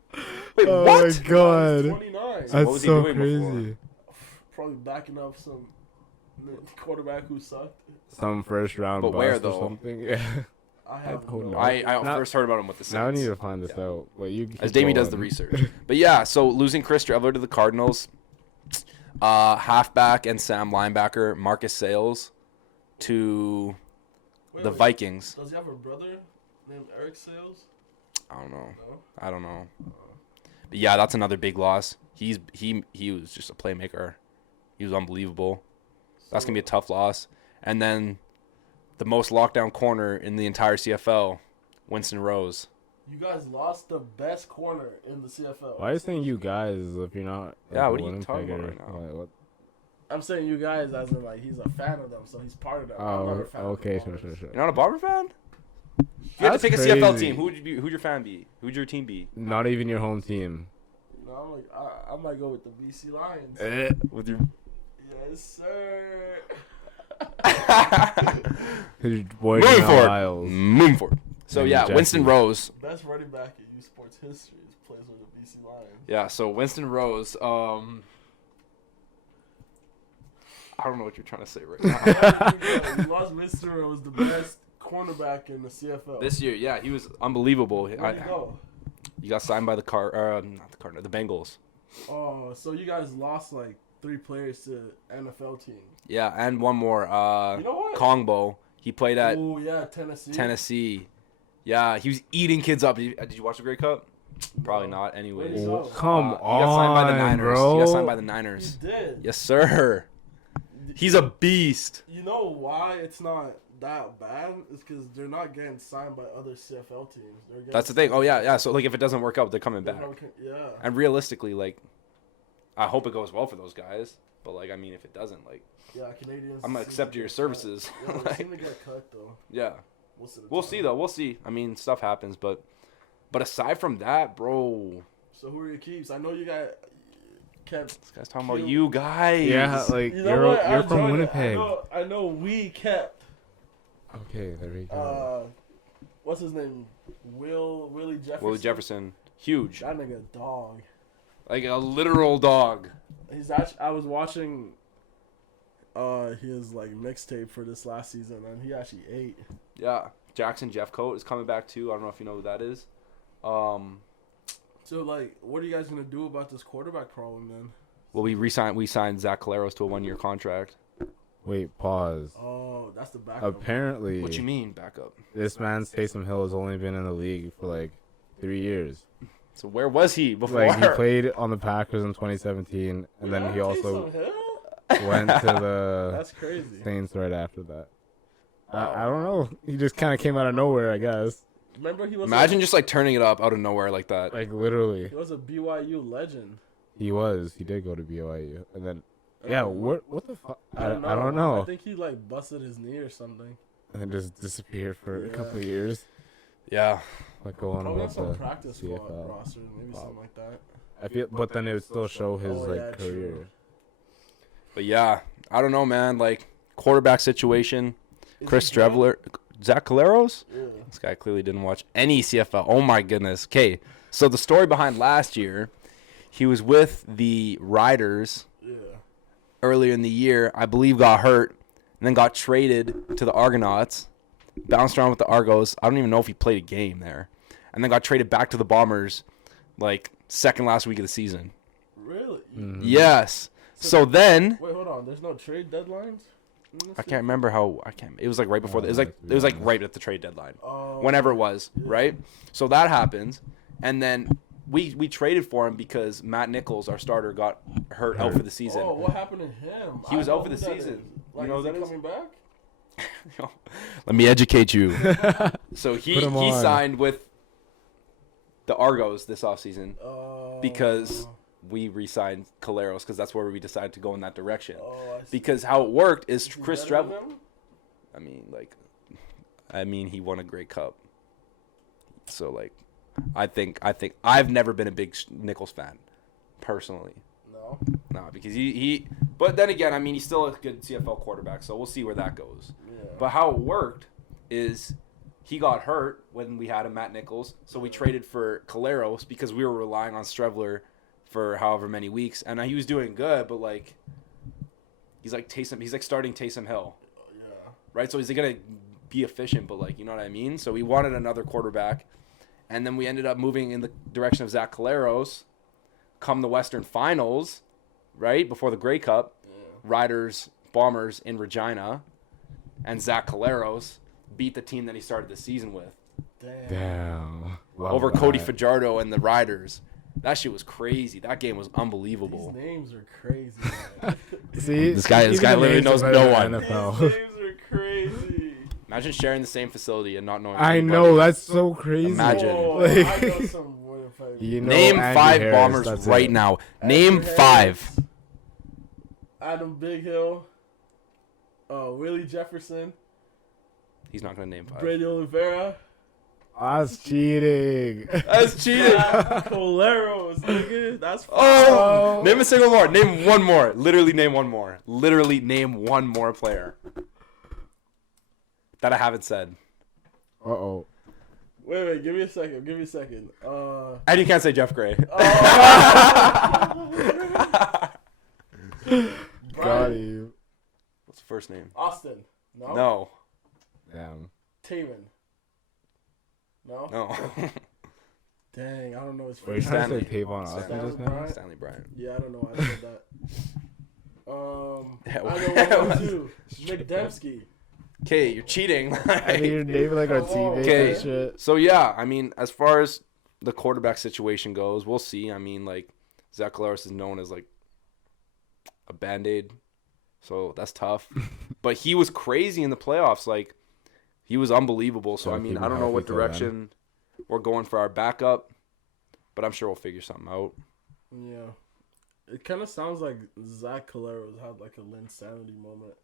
Wait, Oh what? my He's god. 29. That's What was he so doing crazy. before? Probably backing up some quarterback who sucked. Some first round But bust where, or though? something. Yeah. I have don't no know. I Now- first heard about him with the Saints. Now I need to find this Yeah. out. Well, you As keep Demi does the going. research. But yeah, so losing Chris Trevler to the Cardinals, halfback and Sam linebacker Marcus Sales to Wait, the wait, Vikings. Does he have a brother named Eric Sales? I don't know. No. I don't know. But yeah, that's another big loss. He was just a playmaker. He was unbelievable. That's gonna be a tough loss. And then the most lockdown corner in the entire CFL, Winston Rose. You guys lost the best corner in the CFL. Why are you saying you guys if you're not? Yeah, a what are you talking about Winnipegger? right now? Like, what? I'm saying you guys as in like he's a fan of them, so he's part of them. I'm not a Oh, fan okay, of the sure. Bombers. You're not a Bomber fan? If you had to That's pick a CFL crazy. team, who'd your fan be? Who'd your team be? Not even your home team. No, I'm like I might go with the BC Lions. With your Yes, sir. Your boy moving Janelle forward. Lyles. Moving forward. So And yeah, Jackie. Winston Rose. Best running back in U Sports history plays with the BC Lions. Yeah, so Winston Rose. I don't know what you're trying to say right now. You lost Mr. was the best cornerback in the CFL. This year, yeah, he was unbelievable. Where'd he go? You got signed by the the Bengals. Oh, so you guys lost like 3 players to NFL teams. Yeah, and one more. You know what? Kongbo. He played at Oh yeah, Tennessee. Tennessee. Yeah, he was eating kids up. Did you watch the Grey Cup? Probably not. Anyways, Where'd he go? Come he got signed by the on, Niners. bro. He got signed by the He Niners. did. Yes, sir. He's a beast. You know why it's not that bad? It's because they're not getting signed by other CFL teams. They're getting That's the thing. Oh yeah. So like, if it doesn't work out, they're coming back. Yeah. And realistically, like, I hope it goes well for those guys. But like, I mean, if it doesn't, like, Yeah, Canadians. I'm gonna seem accept to your get services. cut. Yeah, they Like, seem to get cut though. yeah. Most of the We'll time. see though. We'll see. I mean, stuff happens, but aside from that, bro, So who are your keeps? I know you got kept. this guy's talking about you guys. Yeah, like You know what? you're I from joined it. Winnipeg. I know we kept. Okay, there we go. What's his name? Willie Jefferson. Willie Jefferson, huge, That nigga dog. like a literal dog. He's actually. I was watching. His like mixtape for this last season, and he actually ate. Yeah, Jackson Jeffcoat is coming back too. I don't know if you know who that is. So like, what are you guys gonna do about this quarterback problem then? Well, we signed Zach Caleros to a 1-year contract. Wait, pause. Oh, that's the backup. Apparently, What you mean backup? this man Taysom Hill has only been in the league for like 3 years. So where was he before? Like he played on the Packers in 2017, and then he also Taysom Hill? went to the That's crazy. Saints right after that. Wow. I don't know. He just kind of came out of nowhere, I guess. Remember he was. Imagine just like turning it up out of nowhere like that. Like literally, He was a BYU legend. he was. He did go to BYU, and then yeah, what the fuck? I don't I know. think he like busted his knee or something. And then just disappeared for a Yeah. couple of years. Yeah. Like going Probably on about some the practice squad CFL. roster, maybe something like that. I feel, but then it would still show his Oh, like yeah, career. true. But yeah, I don't know, man. Like quarterback situation. Is Chris he good? Trevler, Zach Caleros. Yeah. This guy clearly didn't watch any CFL. Oh my goodness. Okay, so the story behind last year, he was with the Riders Yeah. earlier in the year. I believe got hurt, and then got traded to the Argonauts. Bounced around with the Argos. I don't even know if he played a game there, and then got traded back to the Bombers, like second last week of the season. Really? Mhm. Yes. So then Wait, hold on. There's no trade deadlines. I can't remember how It was like right before. It was like right at the trade deadline. Oh, Whenever it was, Yeah. right? So that happens, and then we traded for him because Matt Nichols, our starter, got hurt out for the season. Oh, what happened to him? He was I know out for the who that season. is. You Like, know is who he that is? coming back? Let me educate you. So Put he him on. signed with the Argos this offseason Oh. because we re-signed Caleros because that's where we decided to go in that direction. Oh, I see. Because how it worked is Is he Chris better than Trevor. him? I mean, he won a great cup. So like, I think I've never been a big Nichols fan, personally. No. No, because he. But then again, I mean, he's still a good CFL quarterback, so we'll see where that goes. Yeah. But how it worked is he got hurt when we had a Matt Nichols, so we traded for Caleros because we were relying on Strevler for however many weeks, and he was doing good, but like, he's like starting Taysom Hill, Yeah. right? So he's gonna be efficient, but like, you know what I mean? So we wanted another quarterback, and then we ended up moving in the direction of Zach Caleros. Come the Western Finals, right before the Grey Cup, Riders Bombers in Regina, and Zach Caleros beat the team that he started the season with Damn. Damn. Love over that. Cody Fajardo and the Riders. That shit was crazy. That game was These unbelievable. names are crazy. Man. See, This guy even literally the names knows are no better one. than These NFL. names are crazy. Imagine sharing the same facility and not knowing. I anybody. know, that's so crazy. Imagine. Oh, Like- I know some Winnipeg. You know Name Andrew 5 Harris, Bombers that's right it. now. Andrew Name Harris, 5. Adam Big Hill. Willie Jefferson. He's not gonna name 5. Brady Oliveira. That's cheating. That's cheating. Coleros, nigga. That's Oh, name a single more. Name one more. Literally name one more. Literally name one more player that I haven't said. Uh-oh. Wait, give me a second. And you can't say Jeff Gray. Got Brian you. What's the first name? Austin. No. No. Damn. Taven. No. No. Dang, I don't know his Were you first trying name. to say Tavon Stanley. Austin just now? Bryant? Stanley Bryant. Yeah, I don't know why I said that. Yeah, I know one too. Nick Dembski. Okay, you're cheating. I mean, you're naming like our teammates Okay. and shit. So yeah, I mean, as far as the quarterback situation goes, we'll see. I mean, like, Zach Collaros is known as, like, a Band-Aid, so that's tough. But he was crazy in the playoffs. Like, he was unbelievable. So, I mean, I don't know what direction we're going for our backup, but I'm sure we'll figure something out. Yeah. It kind of sounds like Zach Collaros had, like, a Linsanity moment.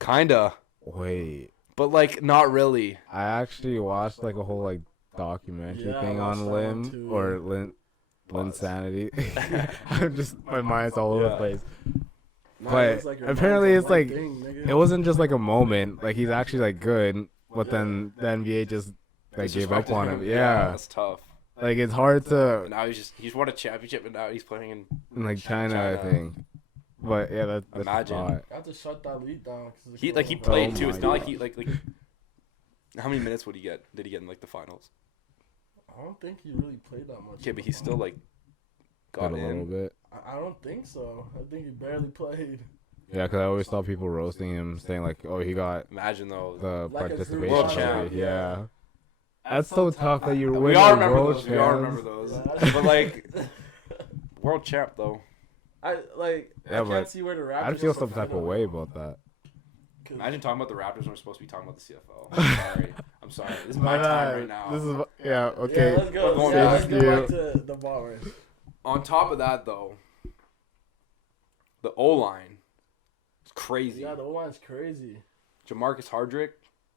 Kinda. Wait. But, like, not really. I actually watched, like, a whole, like, documentary thing on Lim or Linsanity. I'm just, my mind's all over the place. But apparently it's like, it wasn't just like a moment. Like, he's actually like good, but then the NBA just like gave up on him. Yeah, that's tough. Like, it's hard to. And now he's won a championship, and now he's playing in like China, I think. But yeah, that's imagine. I have to shut that lead down. He played too. It's not like he like. How many minutes did he get in like the finals? I don't think he really played that much. Yeah, but he still like got in a little bit. I don't think so. I think he barely played. Yeah, because I always saw people roasting him, saying like, "Oh, he got imagine though the like participation world champ." Yeah, that's so tough that you're winning. We all remember those. Champs. We all remember those. But like, world champ though. I can't see where the Raptors. I'd feel some type of way about that. Imagine talking about the Raptors when we're supposed to be talking about the CFL. I'm sorry. This is my time right now. This is okay. Yeah, let's go. Let's go back to the Bombers. On top of that, though, the O-line is crazy. Yeah, the O-line's crazy. Jamarcus Hardrick.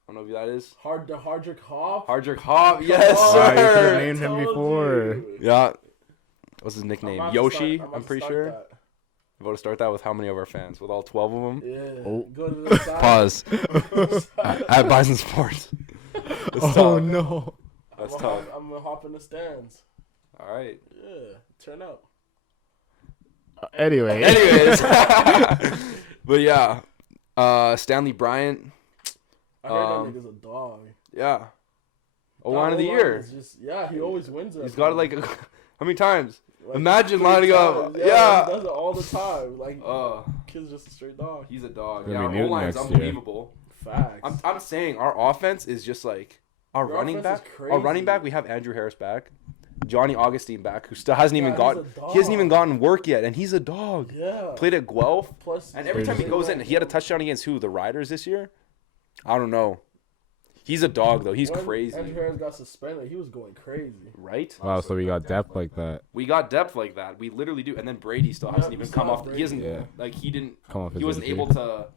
I don't know who that is. Hardrick Hoff. Hardrick Hoff. Yes, Oh, you should have sir. named him before. Yeah. What's his nickname? Yoshi, I'm pretty sure. That. I'm about to start that with how many of our fans? With all 12 of them? Yeah. Oh. Go to the side. Pause. At Bison Sports. That's Oh tough. no. That's tough. I'm going to hop in the stands. All right. Yeah. Turn up. Anyway. Anyways. But yeah. Stanley Bryant. I heard that nigga's a dog. Yeah. O-line of the year. He always wins it. He's got it like how many times? Like, Imagine 3 lining times. up. Yeah. Yeah. He does it all the time. Like, Uh, kid's just a straight dog. he's a dog. Gonna Yeah, our be Newt O-line's next year. unbelievable. Facts. I'm saying our offense is just like our Your running offense back. is Our running crazy. back, we have Andrew Harris back, Johnny Augustine back, who still hasn't even Yeah, gotten. he's a He hasn't even dog. gotten work yet, and he's a dog. Yeah. Played at Guelph, Plus, and every time he goes in, he had a touchdown against who? The Riders this year. I don't know. He's a dog though. He's when crazy, Andrew Harris got suspended. He was going crazy. right? Wow, so we got depth like that. We got depth like that. We literally do. And then Brady still hasn't we even still come have off. Brady. He hasn't Yeah. like he didn't. Come off He his wasn't injury. able to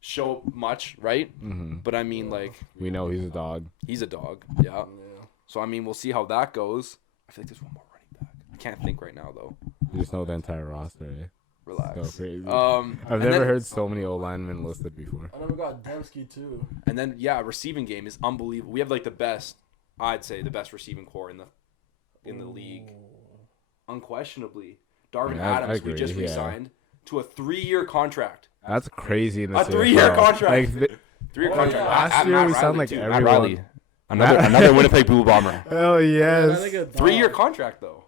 show much, right? Mm-hmm. But I mean, like, We know he's a dog. he's a dog. Yeah. Yeah. So I mean, we'll see how that goes. I feel like there's one more running back. I can't think right now though. You just know the entire roster. Eh? Relax. So crazy. I've I've never heard so many O linemen listed before. And then we got Dembski too. And then yeah, receiving game is unbelievable. We have like the best, I'd say, the best receiving core in the league, unquestionably. Darvin Yeah, I Adams, we agree, just yeah. re-signed to a 3-year contract. That's crazy in the A 3-year CFL. contract. Like, 3-year Oh, contract. yeah. Last year Matt we sound Riley, like too. everyone. Matt Riley. Another Winnipeg Blue Bomber. hell That yes. nigga dog. 3-year contract though,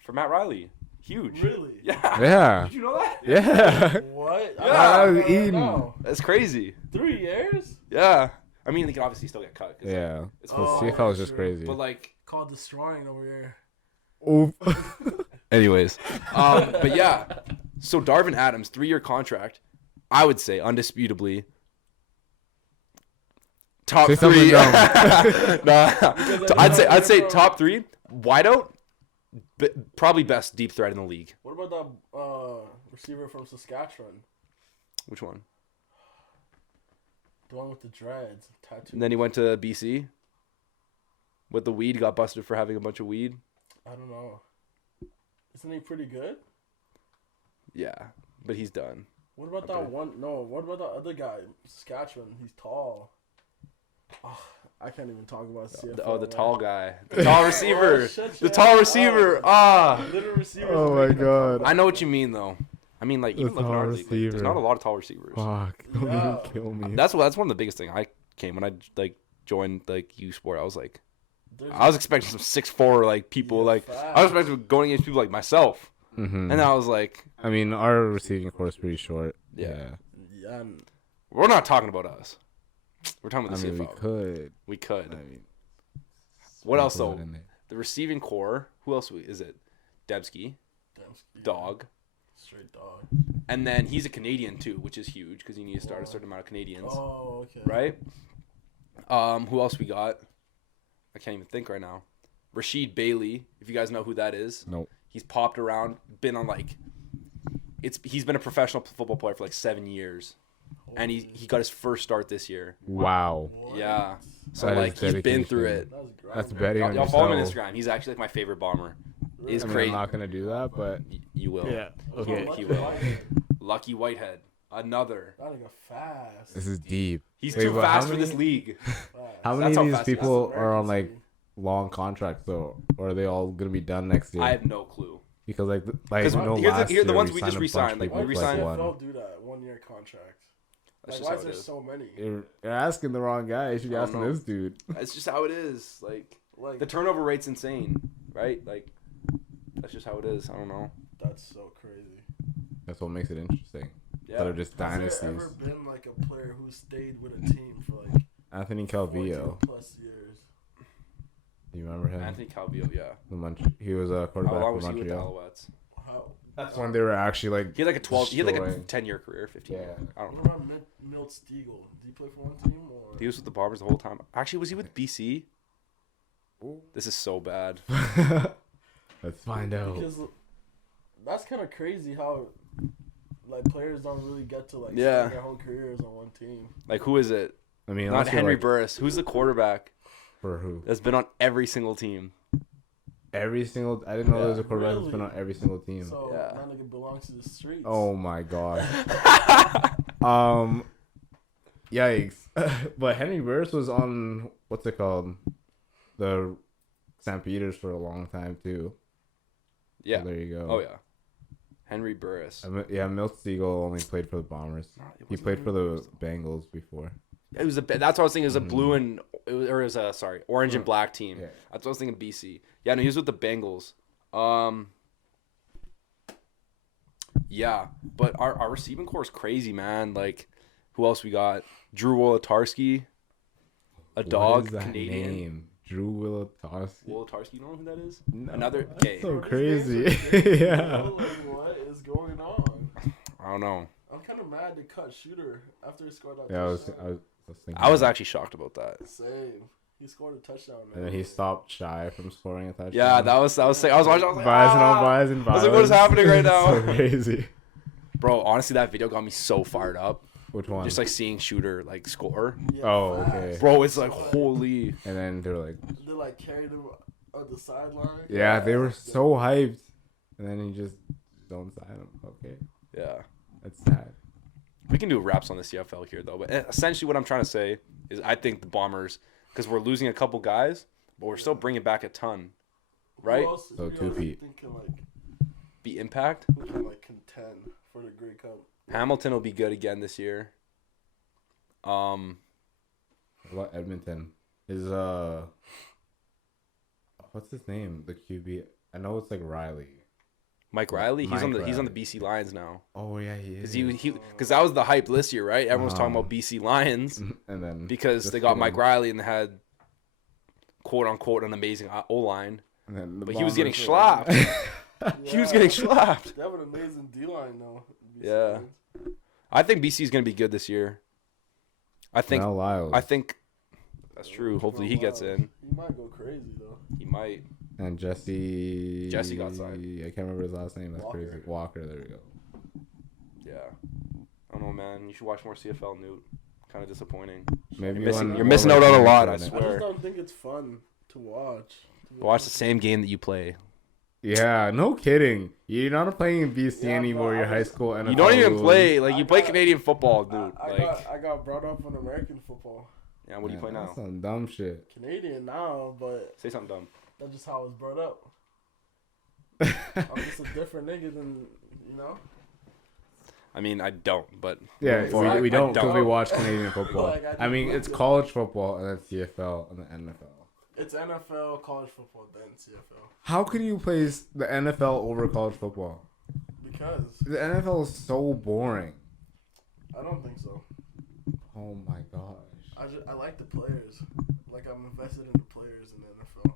for Matt Riley. Huge. Really? Yeah. Yeah. Did you know that? Yeah. What? Yeah. I was don't eating. know. That's crazy. 3 years? Yeah. I mean, they can obviously still get cut. 'cause, like, Yeah. it's The Oh, CFL is just true. crazy. But like, Called destroying over here. Oof. anyways, but yeah. So Darvin Adams, 3-year contract. I would say undisputably top Say 3. something dumb. Nah. I'd say top 3. Wideout, probably best deep threat in the league. What about that receiver from Saskatchewan? Which one? The one with the dreads. Tattoo. And then he went to BC. With the weed, got busted for having a bunch of weed. I don't know. Isn't he pretty good? Yeah, but he's done. What about that one? No, what about that other guy? Saskatchewan. He's tall. Oh, I can't even talk about CFL. The tall guy. The tall receiver. Oh, shut The your tall ass receiver. up. Ah. Little receivers. Oh are my making a God. comeback. I know what you mean, though. I mean, like, even The looking at our tall league, like, there's receiver. not a lot of tall receivers. Fuck. Don't Yeah. even kill me. That's one of the biggest thing I came when I like joined like U Sport. I was like, There's- I was expecting some 6'4" like people. Yeah, Like facts. I was expecting going against people like myself, Mm-hmm. and I was like, I mean, our receiving core is pretty short. Yeah. Yeah, and we're not talking about us. We're talking I about the mean, we CFL. could. We could. I mean, What else sprinkle though? it in there. The receiving core. Who else is it? Debsky, Demi, dog, straight dog. and then he's a Canadian too, which is huge because you need to start a certain amount of Canadians, Oh, okay. right? Who else we got? I can't even think right now. Rashid Bailey, if you guys know who that is. Nope. He's popped around, been on like, he's been a professional football player for like 7 years, and he got his first start this year. Wow. What? Yeah, so That is like he's been through it. That's That's betting on Y'all follow him on yourself. Instagram. He's actually like my favorite bomber. He's I mean, crazy. I'm not gonna do that, but You will. yeah. Okay. He will. Lucky Whitehead, another. That nigga fast. This is deep. He's Wait, too but how fast for this many- league. How That's many how of these fast he is. people That's are on like American long contracts though, or are they all gonna be done next year? I have no clue. Because like Because you know, here last the year ones we just signed a bunch re-signed, of like, people we for, like, re-signed- one. NFL do that 1 year contract. That's Like, just why how is it there is. so many? You're asking the wrong guy. You should be I don't asking know. this dude. That's just how it is. Like Like the turnover rate's insane, right? Like that's just how it is. I don't know. that's so crazy. That's what makes it interesting. Yeah. That are just Has there dynasties. ever been like a player who stayed with a team for like Anthony 14 Calvillo. plus years? Do you remember him? Anthony Calvillo, yeah. He was a How quarterback long for was he with the Montreal. Alouettes? How? That's when they were actually like. He had like a 12. He had like a destroying. 10-year career, 15. Yeah. I don't know. What about Milt Stiegel? Did he play for one team or? He was with the Bombers the whole time. Actually, was he with BC? This is so bad. Let's find out. Because that's kind of crazy how like players don't really get to like Yeah. spend their whole careers on one team. Like who is it? I mean, Not unless you're, Henry like, Burris. Who's the quarterback for who? that's been on every single team? Every single. I didn't know there was a Yeah, quarterback that's really? been on every single team. So Yeah. that nigga belongs to the streets. Oh my god. Yikes. But Henry Burris was on what's it called, the St. Peter's for a long time too. Yeah. So there you go. Oh yeah. Henry Burris. Yeah, Milt Siegel only played for the Bombers. He played for the Bengals before. It was that's what I was thinking. It was a blue and it was a orange and black team. Yeah. That's what I was thinking. BC. Yeah, no, he was with the Bengals. Yeah, but our receiving core is crazy, man. Like, who else we got? Drew Wolotarski, a dog, What is that Canadian. name? Drew Wolotarski. Wolotarski, you know who that is? No, Another. that's Okay, so These crazy. names are crazy, Yeah. bro. Like, what is going on? I don't know. I'm kind of mad they cut Shooter after he scored that Yeah, I was touchdown. thinking. I was that. actually shocked about that. Same. He scored a touchdown. And then he stopped Shy from scoring a touchdown. Yeah, that was sick. I was watching. I was like, Bison on ah! Bison. I was like, what is happening right now? So crazy. Bro, honestly, that video got me so fired up. Which one? Just like seeing Shooter like score. Yeah, Oh, facts. okay. Bro, it's like holy. And then they were like, They like carried him on the sideline. yeah, they were so hyped. And then he just don't sign him. Okay, Yeah. that's sad. We can do wraps on the CFL here, though. But essentially, what I'm trying to say is I think the Bombers, because we're losing a couple guys, but we're still bringing back a ton, right? Who else, So who two else feet. you think can, like, Be impact. who can like contend for the Grey Cup? Hamilton will be good again this year. What about Edmonton? Is what's his name? The QB. I know it's like Riley. Mike Riley, he's Mike on the Riley. BC Lions now. Oh yeah, he is. Because that was the hype this year, right? Everyone was talking Uh-huh. about BC Lions And then because just they got kidding. Mike Riley and they had quote unquote an amazing O line, And then the but he was getting Bombers- slapped. He was getting slapped. They have an amazing D line though. Yeah. I think BC is going to be good this year. I think. Now Lyles. I think that's true. Hopefully he gets in. He might go crazy though. He might. And Jesse. Jesse got signed. I can't remember his last name. That's Walker. crazy. Walker. There we go. Yeah. I don't know, man. You should watch more CFL, Newt. Kind of disappointing. Maybe You're one missing more out on a like lot, I on it. I swear. just don't think it's fun to watch. to be Watch the honest. same game that you play. Yeah, no kidding. You're not playing in BC Yeah, anymore. but You're I high was- school NFL. You don't even rules. play like you I play got- Canadian football, dude. I Like, got brought up on American football. yeah. What do you play Man, now? That's some dumb shit. Canadian now, but Say something dumb. that's just how I was brought up. I'm just a different nigga than, you know? I mean, I don't, but Yeah, moving forward, we I don't because we don't. watch Canadian football. Like, I I mean, just it's look college football and then CFL and then NFL. It's NFL, college football, then CFL. How can you place the NFL over college football? Because The NFL is so boring. I don't think so. Oh my gosh. I like the players. Like, I'm invested in the players in the NFL.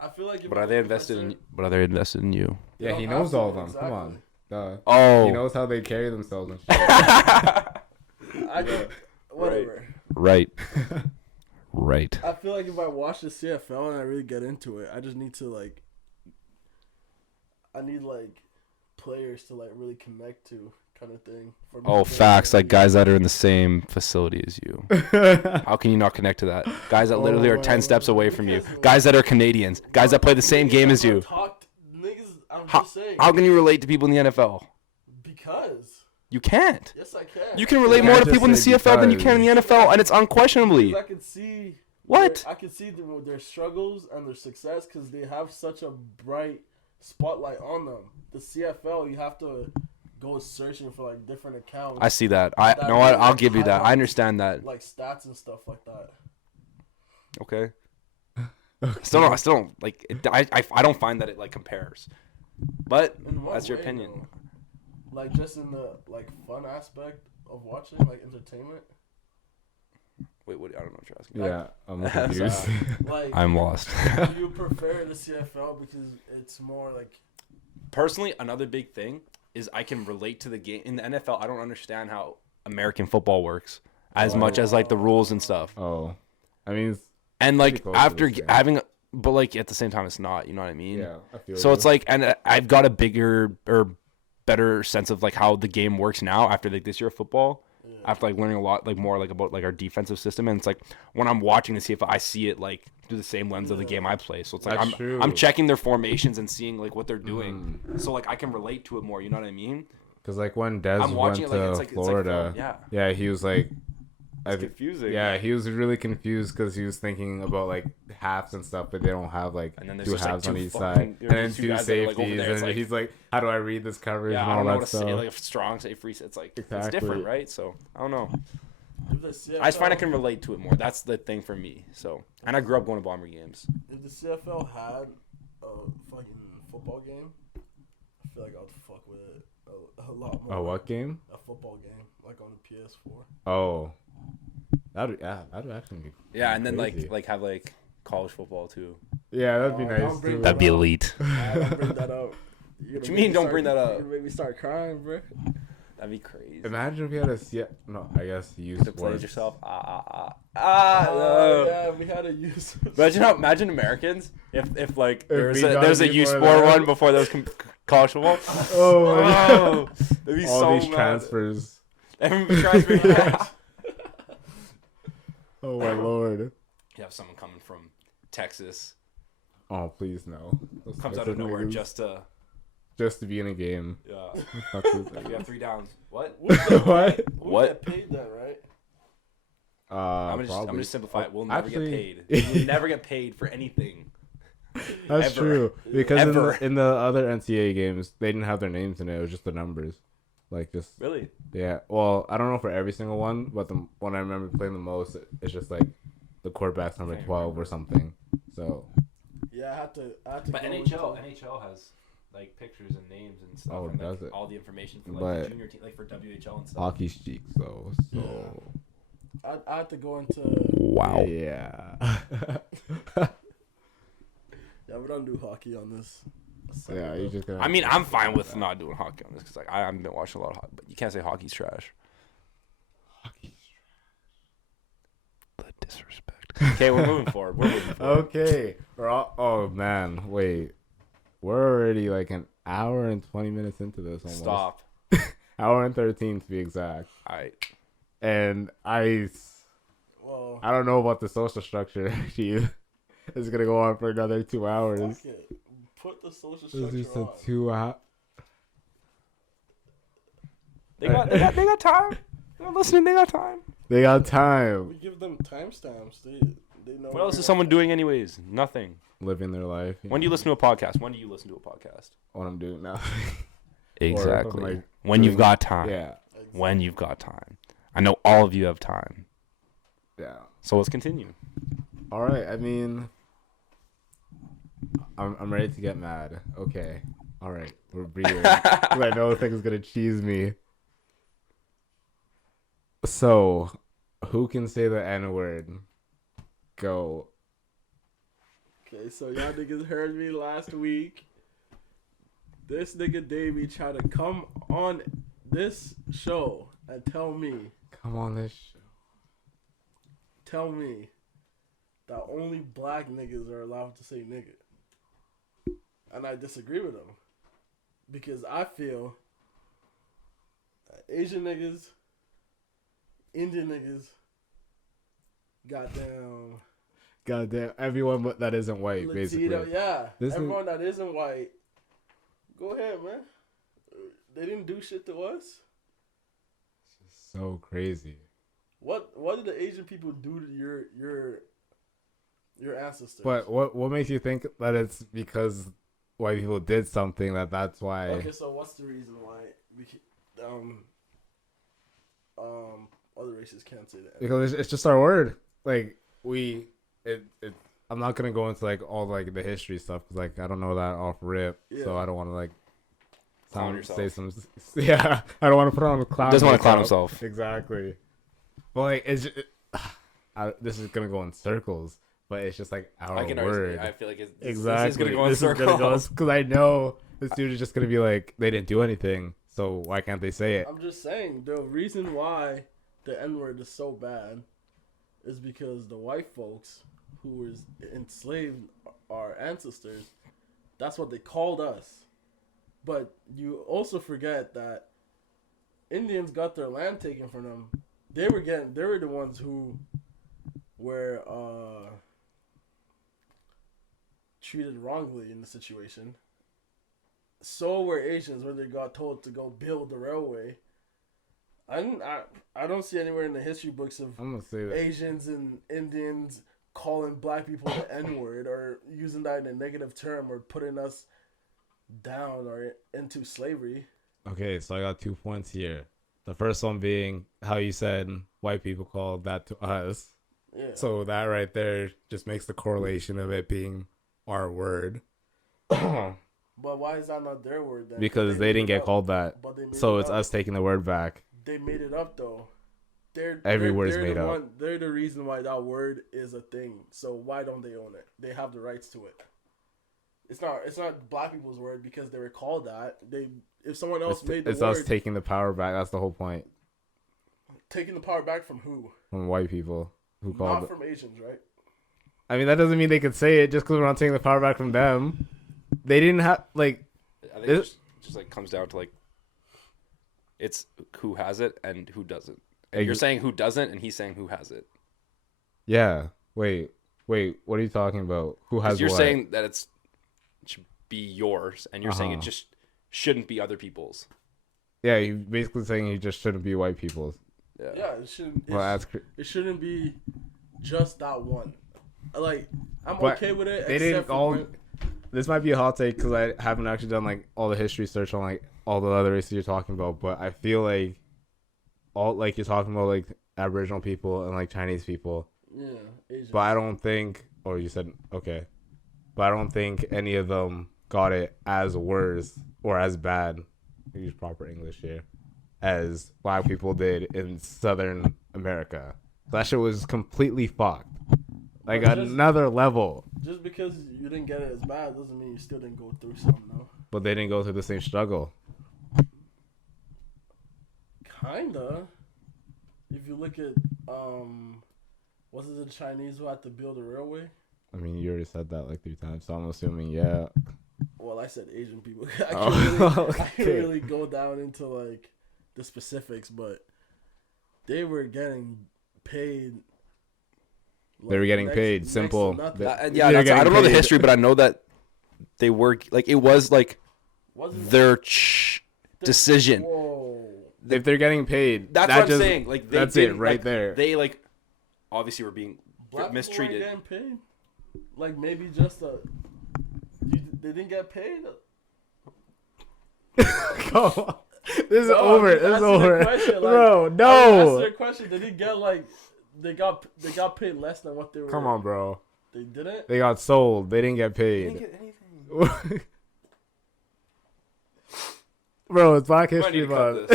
I feel like. But are they invested in? But are they invested in you? Yeah, he knows all of them. Come on. Duh. Oh. He knows how they carry themselves and shit. Whatever. Right. Right. I feel like if I watch the CFL and I really get into it, I just need to like. I need like players to like really connect to, kind of thing. For me Oh, to facts. get Like guys that are in the same facility as you. How can you not connect to that? Guys that literally are 10 steps away from you. Guys that are Canadians. Guys that play the same game as you. How can you relate to people in the NFL? Because. You can't. Yes, I can. You can relate You more can't to people in the just say CFL than you can in the NFL, and it's unquestionably. I can see. What? I can see their struggles and their success because they have such a bright spotlight on them. The CFL, you have to go searching for like different accounts. I see that. I'll give you that. I understand that. Like stats and stuff like that. Okay. I still don't like. I don't find that it like compares. But that's your opinion. Though? Like just in the like fun aspect of watching, like entertainment. Wait, what? I don't know what you're asking. Yeah, I'm confused. Like I'm lost. Do you prefer the CFL because it's more like? Personally, another big thing is I can relate to the game in the NFL. I don't understand how American football works as much as like the rules and stuff. Oh, I mean, And like close to after the same. having, but like at the same time, it's not. You know what I mean? yeah, I feel So you. it's like, and I've got a bigger or better sense of like how the game works now after like this year of football. After like learning a lot like more like about like our defensive system, and it's like when I'm watching the CFL, I see it like through the same lens of the game I play. So it's like That's true. I'm checking their formations and seeing like what they're doing. So like I can relate to it more. You know what I mean? Because like when Des I'm went watching it like to it's like Florida, film, yeah. yeah, he was like, It's confusing. yeah, he was really confused because he was thinking about like halves and stuff, but they don't have like And then there's two just, like, halves two on each fucking- side, and there's then two two guys that are, like, over safeties, there. It's and like- he's like, how do I read this coverage Yeah, and I all don't know that what to stuff? say. Like if strong, say free. It's like it's Exactly. different, right? So I don't know. If the CFL, I just find I can relate to it more. That's the thing for me. So, and I grew up going to Bomber games. If the CFL had a fucking football game, I feel like I'd fuck with it a lot more. Oh, what game? A football game, like on the PS4. Oh, that'd actually be Yeah, and then crazy. like have like college football too. Yeah, that'd be Oh, nice don't bring too. that up. elite. Don't bring that up. What you mean, don't bring that up? You're gonna make me start crying, bro. That'd be crazy. Imagine if we had no, I guess you To play sports. yourself. Oh, No. yeah, we had to use. Imagine Americans if like there's we got a before U Sport that. one before there was college football. Oh, my God. Oh, that'd be all so these mad. transfers. Everybody transfer. Oh my lord. You have someone coming from Texas, Oh please no. Those comes out Texas of nowhere niggas. just to be in a game. yeah. Fuck these You niggas. have 3 downs. What? What? We What? get paid that, right? I'm Probably. gonna simplify it. We'll never Actually- get paid. We'll never get paid for anything. That's Ever. true. Because Ever. in the other NCAA games, they didn't have their names in it. It was just the numbers. Like just Really? yeah. Well, I don't know for every single one, but the one I remember playing the most, it's just like the quarterback's number Can't 12 remember. or something. So Yeah, I had to. But go NHL has like pictures and names and stuff. Oh, and, like, does it? all the information for like But- the junior team, like for WHL and stuff. hockey's cheeks though. So I had to go into. Wow. yeah. Yeah, we don't do hockey on this. Yeah, you just gonna. I mean, I'm fine with not doing hockey on this because like I haven't been watching a lot of hockey, but you can't say hockey's trash. The disrespect. Okay, we're moving forward. We're moving forward. Okay. We're all. Oh man, wait. We're already like an hour and 20 minutes into this. Almost. Stop. Hour and 13 to be exact. All right. And Well, I don't know about the social structure. Actually, it's gonna go on for another 2 hours. fuck it. Put the social This structure is just a on. 2 hour. They got time. They're listening. They got time. They got time We give them timestamps. They know. What else is someone doing anyways? Nothing. living their life. When do you listen to a podcast? When do you listen to a podcast? What I'm doing now. Exactly. like, When you've doing- got time. Yeah. When you've got time. I know all of you have time. Yeah. So let's continue. All right. I mean, I'm ready to get mad. Okay. All right. We're breathing. 'Cause I know the thing's gonna cheese me. So, who can say the N word? Go. Okay, so y'all niggas heard me last week. This nigga Demi tried to come on this show and tell me that only black niggas are allowed to say nigga. And I disagree with him. Because I feel that Asian niggas, Indian niggas, goddamn, everyone but that isn't white, Latino, basically. yeah. Everyone that isn't white, go ahead, man. They didn't do shit to us. It's so crazy. What did the Asian people do to your ancestors? But what makes you think that it's because white people did something that's why? Okay, so what's the reason why other races can't say that? Because it's just our word. Like I'm not gonna go into like all like the history stuff because like I don't know that off rip, so I don't want to like clown yourself. Say some. Yeah, I don't want to put on a clown. Doesn't want to clown himself. Exactly. But like this is gonna go in circles, but it's just like our word. I feel like it's exactly. This is gonna go in circles because I know this dude is just gonna be like they didn't do anything, so why can't they say it? I'm just saying the reason why the N-word is so bad is because the white folks who enslaved our ancestors, that's what they called us. But you also forget that Indians got their land taken from them. They were the ones who were treated wrongly in the situation. So were Asians when they got told to go build the railway. I don't see anywhere in the history books of Asians and Indians calling black people the N-word or using that in a negative term or putting us down or into slavery. Okay, so I got 2 points here. The first one being how you said white people called that to us. Yeah. So that right there just makes the correlation of it being our word. But why is that not their word then? Because they didn't get called that. So it's us taking the word back. They made it up though. Every word is made up. They're the reason why that word is a thing. So why don't they own it? They have the rights to it. It's not black people's word because they were called that. If someone else made the word, it's us taking the power back. That's the whole point. Taking the power back from who? From white people who called Not from Asians, right? I mean, that doesn't mean they could say it just because we're not taking the power back from them. They didn't have like. I think it just like comes down to like, it's who has it and who doesn't. And you're saying who doesn't, and he's saying who has it. Yeah. Wait. What are you talking about? Who has? You're what? saying that it should be yours, and you're saying it just shouldn't be other people's. Yeah, you're basically saying it just shouldn't be white people's. Yeah, it shouldn't. It shouldn't be just that one. Like, I'm okay with it. They didn't all. This might be a hot take because I haven't actually done like all the history search on like all the other races you're talking about, but I feel like all like you're talking about like Aboriginal people and like Chinese people. Yeah, Asians. But I don't think, or you said okay, but I don't think any of them got it as worse or as bad. Use proper English here, as black people did in Southern America. That shit was completely fucked. Like another level. Just because you didn't get it as bad doesn't mean you still didn't go through something, though. But they didn't go through the same struggle. Kinda. If you look at, was it the Chinese who had to build a railway? I mean, you already said that like 3 times, so I'm assuming, yeah. Well, I said Asian people. I can't really go down into like the specifics, but they were getting paid. They were getting paid. Simple. I don't know the history, but I know that they were like it was like their decision. Whoa. If they're getting paid, that's what I'm saying. Like that's it right there. They like obviously were being Black mistreated. People weren't getting paid? Like maybe just they didn't get paid. Come on. This is over. This is over. Question, bro, no. That's their question. They didn't get like they got paid less than what they were. Come on, bro. They didn't? They got sold. They didn't get paid. They didn't get anything. Bro, it's Black History Month.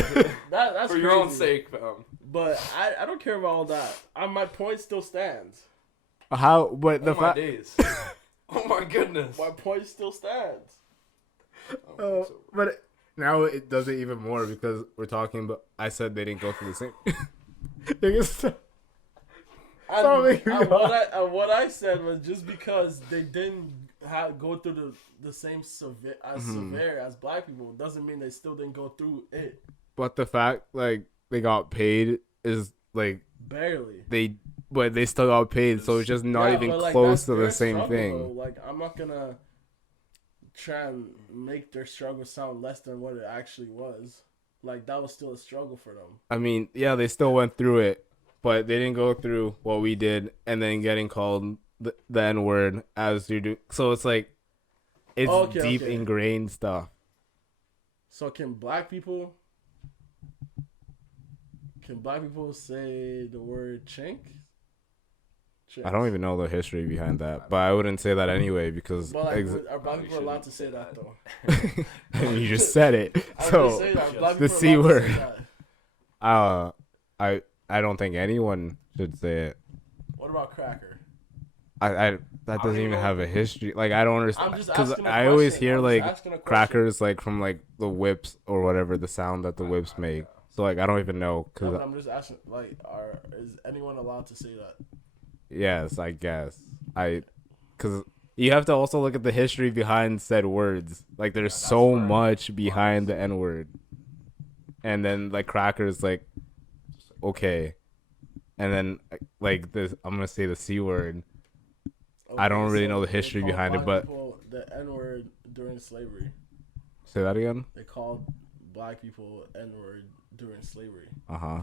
That's for your crazy. own sake, fam. But I don't care about all that. My point still stands. How? But the days. Oh my goodness. My point still stands. Oh, but now it does it even more because we're talking about. I said they didn't go through the same. What I said was just because they didn't go through the same severe as black people doesn't mean they still didn't go through it. But the fact like they got paid is like barely. But they still got paid, so it's just not even close to the same struggle, thing. Though. Like I'm not gonna try and make their struggle sound less than what it actually was. Like that was still a struggle for them. I mean, yeah, they still went through it, but they didn't go through what we did, and then getting called the N word as you do. So it's like it's deep ingrained stuff. So can black people say the word chink? Chicks. I don't even know the history behind that, but I wouldn't say that anyway because but like, are black people allowed to say that though? You just said it. So the C word. I don't think anyone should say it. What about cracker? That doesn't even have a history. Like I don't understand because I always hear like crackers like from like the whips or whatever the sound that the whips make. So like I don't even know because I'm just asking like is anyone allowed to say that? Yes, I guess. Because you have to also look at the history behind said words. Like, there's so much behind the N word. And then, like, crackers, like, okay. And then, like, this, I'm going to say the C word. Okay, I don't really know the history behind it, but. The N word during slavery. Say that again? They called black people N word during slavery. Uh huh.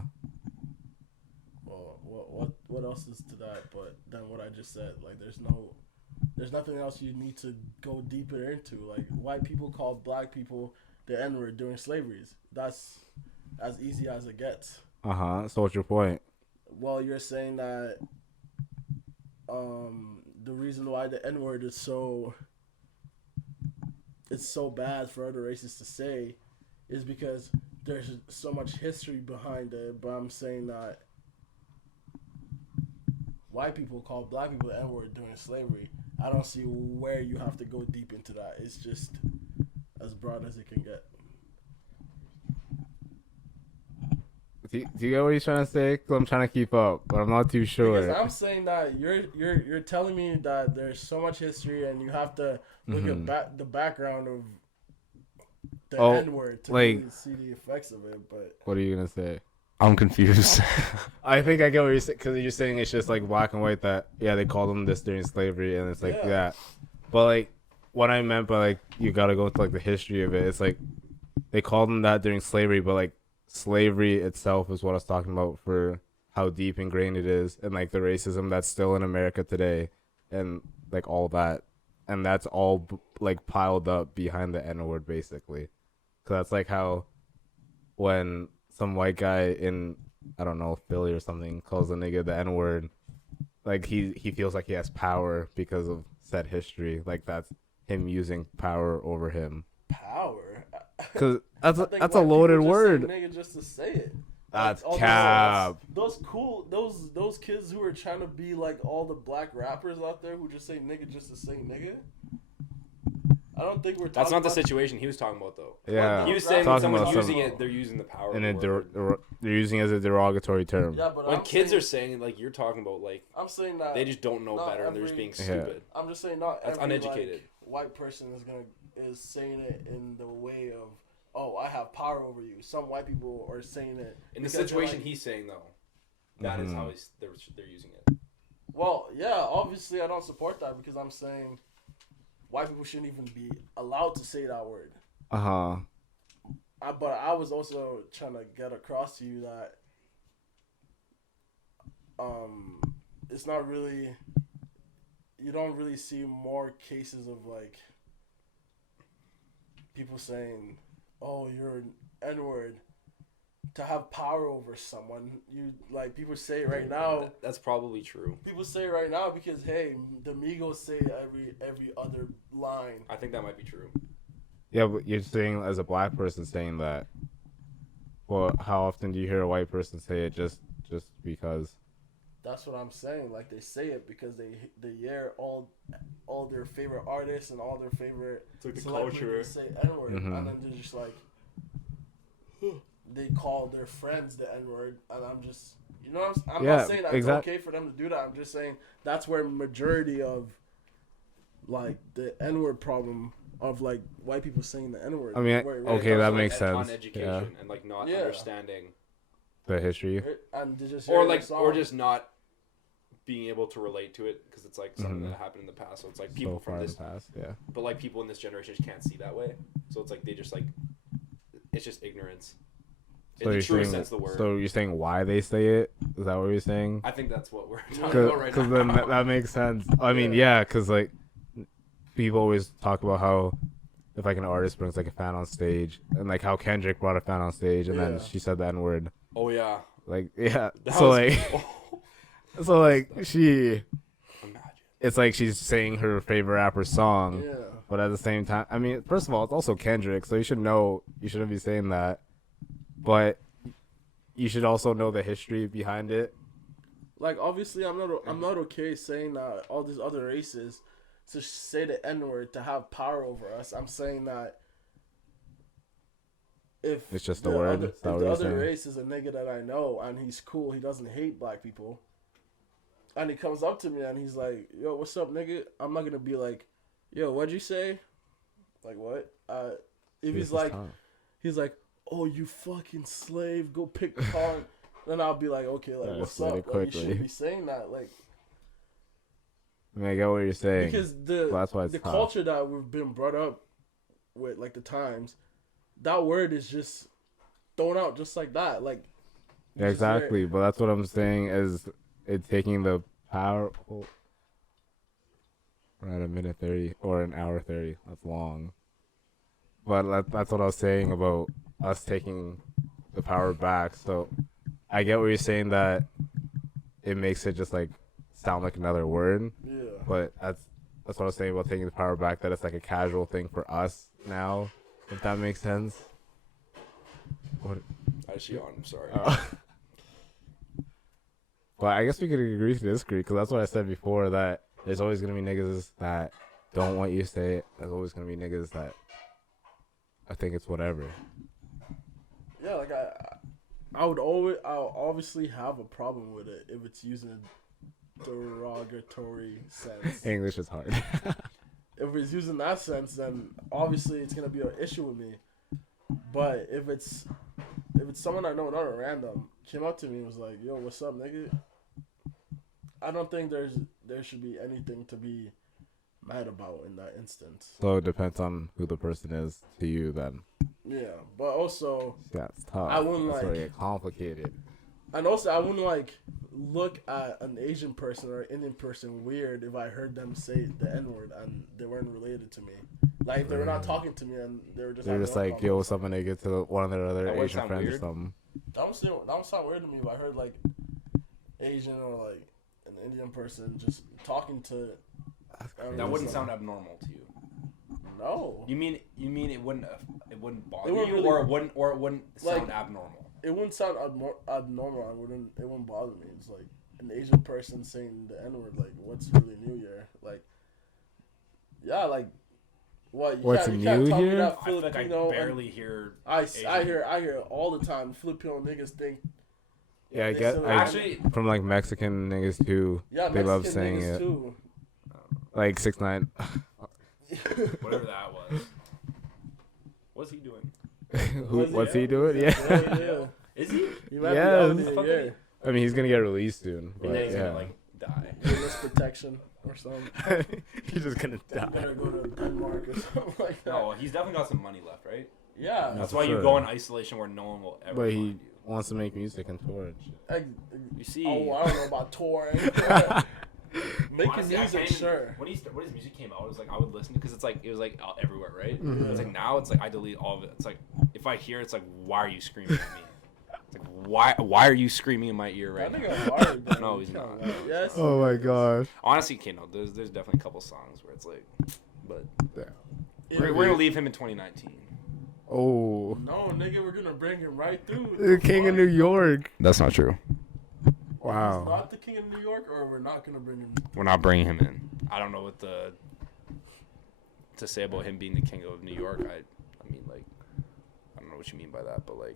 Well, what else is to that? But then what I just said, like, there's nothing else you need to go deeper into. Like, white people called black people the N word during slavery. That's as easy as it gets. Uh huh. So what's your point? Well, you're saying that the reason why the N word is so bad for other races to say is because there's so much history behind it. But I'm saying that white people call black people the N-word during slavery. I don't see where you have to go deep into that. It's just as broad as it can get. Do you get what he's trying to say? Cause I'm trying to keep up, but I'm not too sure. Because I'm saying that you're telling me that there's so much history and you have to look at the background of the N-word to really see the effects of it. But what are you gonna say? I'm confused. I think I get what you're saying because you're saying it's just like black and white that they called them this during slavery and it's like that. But like what I meant by like you gotta go to like the history of it. It's like they called them that during slavery, but like slavery itself is what I was talking about for how deep ingrained it is and like the racism that's still in America today and like all that and that's all like piled up behind the N word basically. So that's like how when some white guy in, I don't know, Philly or something calls a nigga the N-word, like he feels like he has power because of said history. Like that's him using power over him. Power? Because that's a loaded word. Nigga just to say it. That's cap. Those kids who are trying to be like all the black rappers out there who just say nigga just to say nigga. I don't think we're talking That's not the situation he was talking about, though. Yeah. He was saying when someone's using it, they're using the power. And they're using it as a derogatory term. Yeah, but when kids are saying it, like you're talking about, like I'm saying that they just don't know better and they're just being stupid. I'm just saying not that's every uneducated. White person is saying it in the way of, oh, I have power over you. Some white people are saying it in the situation he's saying though. That is how they're using it. Well, yeah, obviously I don't support that because I'm saying white people shouldn't even be allowed to say that word. But I was also trying to get across to you that it's not really, you don't really see more cases of like people saying, oh, you're an N-word to have power over someone. You like people say right now. That's probably true. People say right now because hey, the Migos say every other line. I think that might be true. Yeah, but you're saying as a black person saying that. Well, how often do you hear a white person say it just because? That's what I'm saying. Like, they say it because they hear all their favorite artists and all their favorite It's like the celebrities culture. say N-word, Mhm. and then they're just like, they call their friends the N-word, and I'm just, you know what I'm Yeah, not saying that exact- it's okay for them to do that. I'm just saying that's where majority of, like, the N-word problem of, like, white people saying the N-word. I mean, where it okay, It that comes to, makes on sense. education Yeah. and like not Yeah. understanding, The history. And they just or hear like, the song. or just not being able to relate to it because it's like something Mhm. that happened in the past. So it's like people So from far in this, the past, yeah. but like people in this generation just can't see that way. So it's like they just like, it's just ignorance. So In you're the truest saying, sense of the word. so you're saying why they say it? Is that what you're saying? I think that's what we're talking Because about right Because now. then that makes sense. I mean, Yeah. yeah, because like people always talk about how if like an artist brings like a fan on stage, and like how Kendrick brought a fan on stage, and then Yeah. she said the N word. Oh yeah. Like, yeah. That So was- like, so like she, Imagine. it's like she's saying her favorite rapper's song, Yeah. but at the same time, I mean, first of all, it's also Kendrick, so you should know you shouldn't be saying that, but you should also know the history behind it. Like, obviously, I'm not okay saying that all these other races to say the N-word to have power over us. I'm saying that if It's just the word? other, Is if that what the you're other saying? race is a nigga that I know and he's cool, he doesn't hate black people, and he comes up to me and he's like, "Yo, what's up, nigga?" I'm not gonna be like, "Yo, what'd you say?" Like, what? If This is tough. he's like, "Oh, you fucking slave, go pick the car," then I'll be like, "Okay, like, Yeah, what's slide up?" it Like, you quickly. shouldn't be saying that, like. I mean, I get what you're saying. Because Well, that's why it's the tough. culture that we've been brought up with, like the times, that word is just thrown out just like that. Like, Yeah, exactly, but that's what I'm saying is it taking the power. Oh, we're at a minute 30 or an hour 30. That's long. But that's what I was saying about us taking the power back. So I get what you're saying that it makes it just like sound like another word. yeah, But that's what I was saying about taking the power back. That it's like a casual thing for us now, if that makes sense. What? I just yawned. I'm sorry. But I guess we could agree to disagree because that's what I said before. That there's always gonna be niggas that don't want you to say it. There's always gonna be niggas that I think it's whatever. yeah. Like I'll obviously have a problem with it if it's using a derogatory sense. English is hard. If it's using that sense, then obviously it's gonna be an issue with me. But if it's someone I know, not a random, came up to me and was like, "Yo, what's up, nigga?" I don't think there should be anything to be mad about in that instance. So it depends on who the person is to you. Then Yeah, but also, yeah, it's tough. I wouldn't That's where like- it get complicated. and also, I wouldn't like look at an Asian person or an Indian person weird if I heard them say the N word and they weren't related to me. Like, if they were not talking to me and they were just They're having just one like, yo, what's up, my nigga, to one of their other That would Asian sound friends or weird. something. That would sound weird to me if I heard like Asian or like an Indian person just talking to. That wouldn't sound abnormal to you. No, You mean it wouldn't bother It wouldn't you, really- or it wouldn't sound Like- abnormal. it wouldn't sound abnormal. It wouldn't bother me. It's like an Asian person saying the N word. Like, what's really new here? Like, yeah, like what? You What's you can't new tell me here? that I feel like I Filipino and- barely hear. I Asian. hear it all the time. Filipino niggas think. Yeah, I they get. still- Actually, From like Mexican niggas too. yeah, they Mexican love saying niggas it. too. Like 6ix9ine. whatever that was. What's he doing? What's he doing? Yeah. yeah. Is he? You might Yes. be out there, yeah. I mean, he's gonna get released soon. And But then he's yeah. gonna like die. Witness protection or something. He's just gonna You die. better go to Denmark or something like that. No, he's definitely got some money left, right? Yeah. That's for why you sure. go in isolation where no one will ever But find he you. wants to make music and tour and shit. You see, Oh, I don't know about touring. Making honestly, I music, can't even- sure. When his music came out, it was like I would listen because it was like out everywhere, right? Mhm. It's like now it's like I delete all of it. It's like if I hear it, it's like why are you screaming at me? It's like why are you screaming in my ear right That now? nigga hard, bro. No, he's You can't not. lie. Yes. Oh my gosh. Honestly, okay, no, there's definitely a couple songs where it's like, but Yeah, we're gonna leave him in 2019. Oh. No, nigga, we're gonna bring him right through. The king of New York. That's not true. Why Wow. He's not the king of New York, or we're not gonna bring him. We're not bringing him in. I don't know what to say about him being the king of New York. I mean, like, I don't know what you mean by that, but like,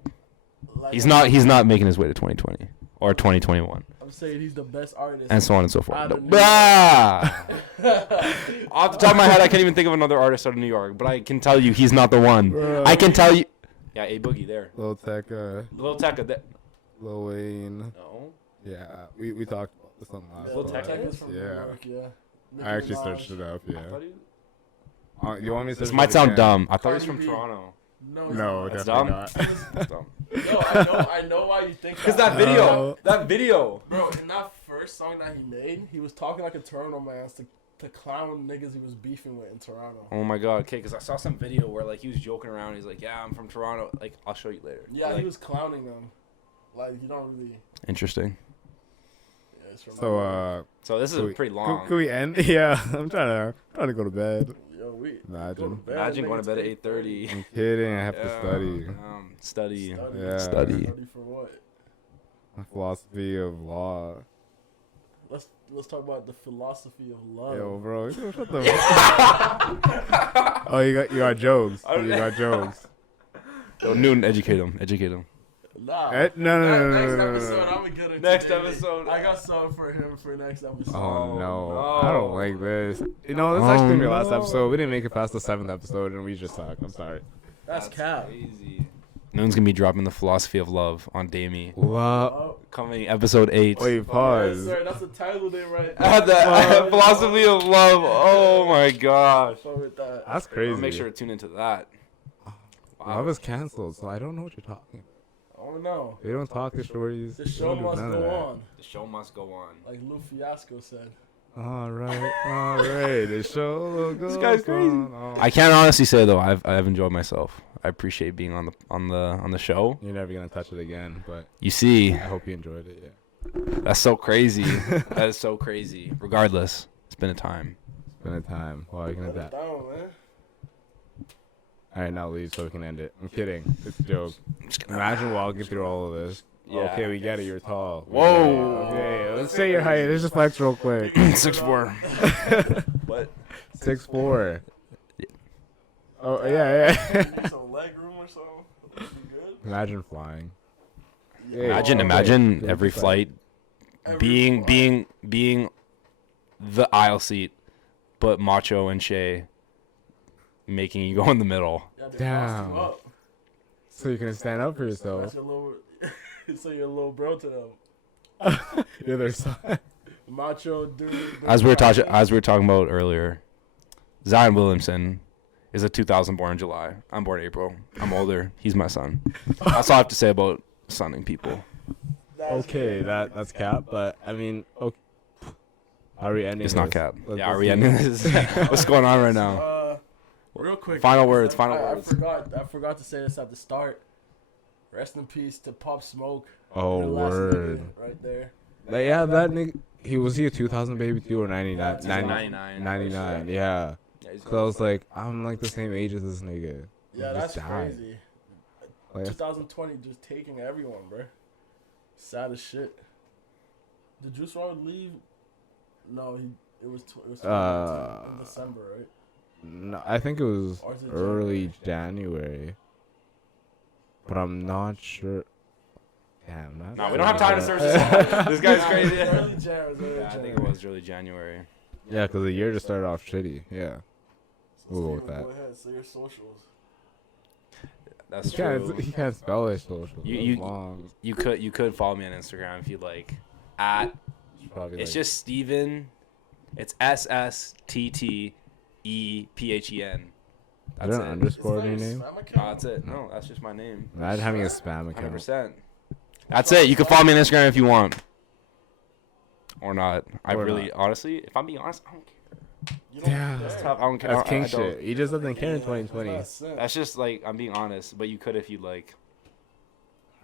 Like, he's not making his way to 2020 or 2021, I'm saying he's the best artist. and so on and so forth. Out No. of New York. Ah! Off the top of my head, I can't even think of another artist out of New York, but I can tell you he's not the one. Bro. I can tell you. Yeah, A Boogie there. Lil Tecca, Lil Tecca. Lil Wayne. No. Yeah, we talked about this on last. Lil Lil Tecca Tecca's is? from New Yeah. York, yeah. Nicki I actually Minaj. searched it up. I Yeah. thought he- You want me to? This search might it sound again? dumb. I thought he was Cardi from B. Toronto. No, he's No, not. That's definitely dumb. not. That's dumb. No, I know why you think Because that. that video. Bro, in that first song that he made, he was talking like a Toronto man to clown niggas he was beefing with in Toronto. Oh my god, okay, because I saw some video where like he was joking around. He's like, "Yeah, I'm from Toronto." Like, I'll show you later. Yeah, like, he was clowning them. Like, you don't really. interesting. Yeah, it's from So So this is pretty long. Could we end? Yeah, I'm trying to go to bed. Yo, we Imagine. go to bed, Imagine going nigga, to bed at it's 8:30. I'm kidding. I have to study. Study. Yeah. Study. Study for what? My philosophy of law. Let's talk about the philosophy of love. Yo, bro, shut the. Oh, you got jokes. You got jokes. Yo, Newton, educate him. Educate him. Nah. No. Next episode, I'm gonna get it. Next today. episode. I got something for him for next episode. Oh no, no. I don't like this. You know, this Oh, actually my last no. episode. We didn't make it past the 7th episode, and we just suck. I'm sorry. That's cap. crazy. Newton's gonna be dropping the philosophy of love on Demi. What? Oh, Coming episode 8. Wait, yes, pause. sir. That's the title name right The there. philosophy of love. Oh my gosh. Fuck with that. That's crazy. I'll make sure to tune into that. Love is canceled, so I don't know what you're talking about. Oh no. We don't talk to shorties. The We show don't do must none of go that. on, The show must go on. like Lou Fiasco said. All right. The show goes guy's crazy. on. I can't honestly say though, I've enjoyed myself. I appreciate being on the show. You're never gonna touch it again, but You see, I hope you enjoyed it. Yeah. that's so crazy. That is so crazy. Regardless, it's been a time. It's been a time. Well, you can Let it adapt. down, man. All right, now leave so we can end it. I'm kidding. It's a joke. I'm just gonna- Imagine walking through all of this. Yeah. Okay, we get it. You're tall. Whoa. Okay, let's say your height. Let's just flex real quick. 6'4". What? 6'4". Oh yeah. Need some leg room or something. You good? Imagine flying. Yeah. Imagine Okay. every flight Every being the aisle seat, but Macho and Shay making you go in the middle. Yeah, they Damn. bossed you up. So you can stand up for yourself. That's your little. So you're a little bro to them. The other side. Macho dude. As we were talking about earlier, Zion Williamson is a 2000 born in July. I'm born April. I'm older. He's my son. That's all I have to say about sonning people. Okay, that's cap. But I mean, okay. Are we ending? It's not this? cap. Let's- Yeah, are let's we see. ending this? What's going on right now? Real quick. Final guys, words, I- final I words. forgot to say this at the start. Rest in peace to Pop Smoke. Oh, The last word. nigga right there. Yeah, that nigga. Was he a 2000 baby too or 99? Yeah, 99. 99. Yeah. So I was like, I'm like the same age as this nigga. Yeah, He that's just died. crazy. Like, 2020 just taking everyone, bro. Sad as shit. Did Juice WRLD leave? No, it was 2019 in December, right? no, I think it was Or is it early January. But I'm not sure. Damn, not No, we don't have time to search this out. This guy's crazy. Early January. Yeah, I think it was early January. Yeah, because the year just started off shitty. Yeah. We'll go with that. Go ahead, say your socials. That's He true. can't spell his social. You- It's long. You could follow me on Instagram if you'd like. At Probably it's like- just Steven. It's SSTTEPHEN. Is That's there an it. underscore in your name? No, that's it. No, that's just my name. Imagine having a spam account. 100%. That's it. You can follow me on Instagram if you want. Or not. I Or really, not. honestly, if I'm being honest, I don't care. Yeah. It's tough. I don't care. That's king I don't- shit. He just doesn't care in 2020. That's just like, I'm being honest, but you could if you like.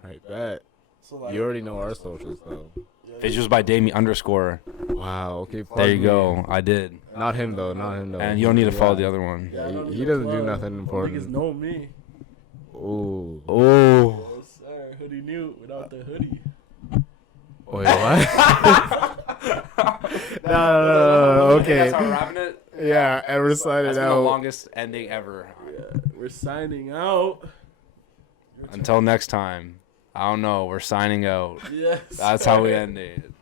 Alright, bet. So, like, You already know our socials though. Visuals by Demi _ Wow. Okay. plug There you me. go. I did. Not him though. Not him though. And you don't need to follow the Yeah. other one. Yeah, I don't he need doesn't to do plug. nothing Niggas important. know me. Ooh. Oh. Yes, sir. Hoodie Newt without the hoodie. Wait, what? No. Okay. That's how we're wrapping it. Yeah, and we're signing That's been the out. longest ending ever. Yeah, we're signing out. Until next time. I don't know. We're signing out. Yes. That's how we end it.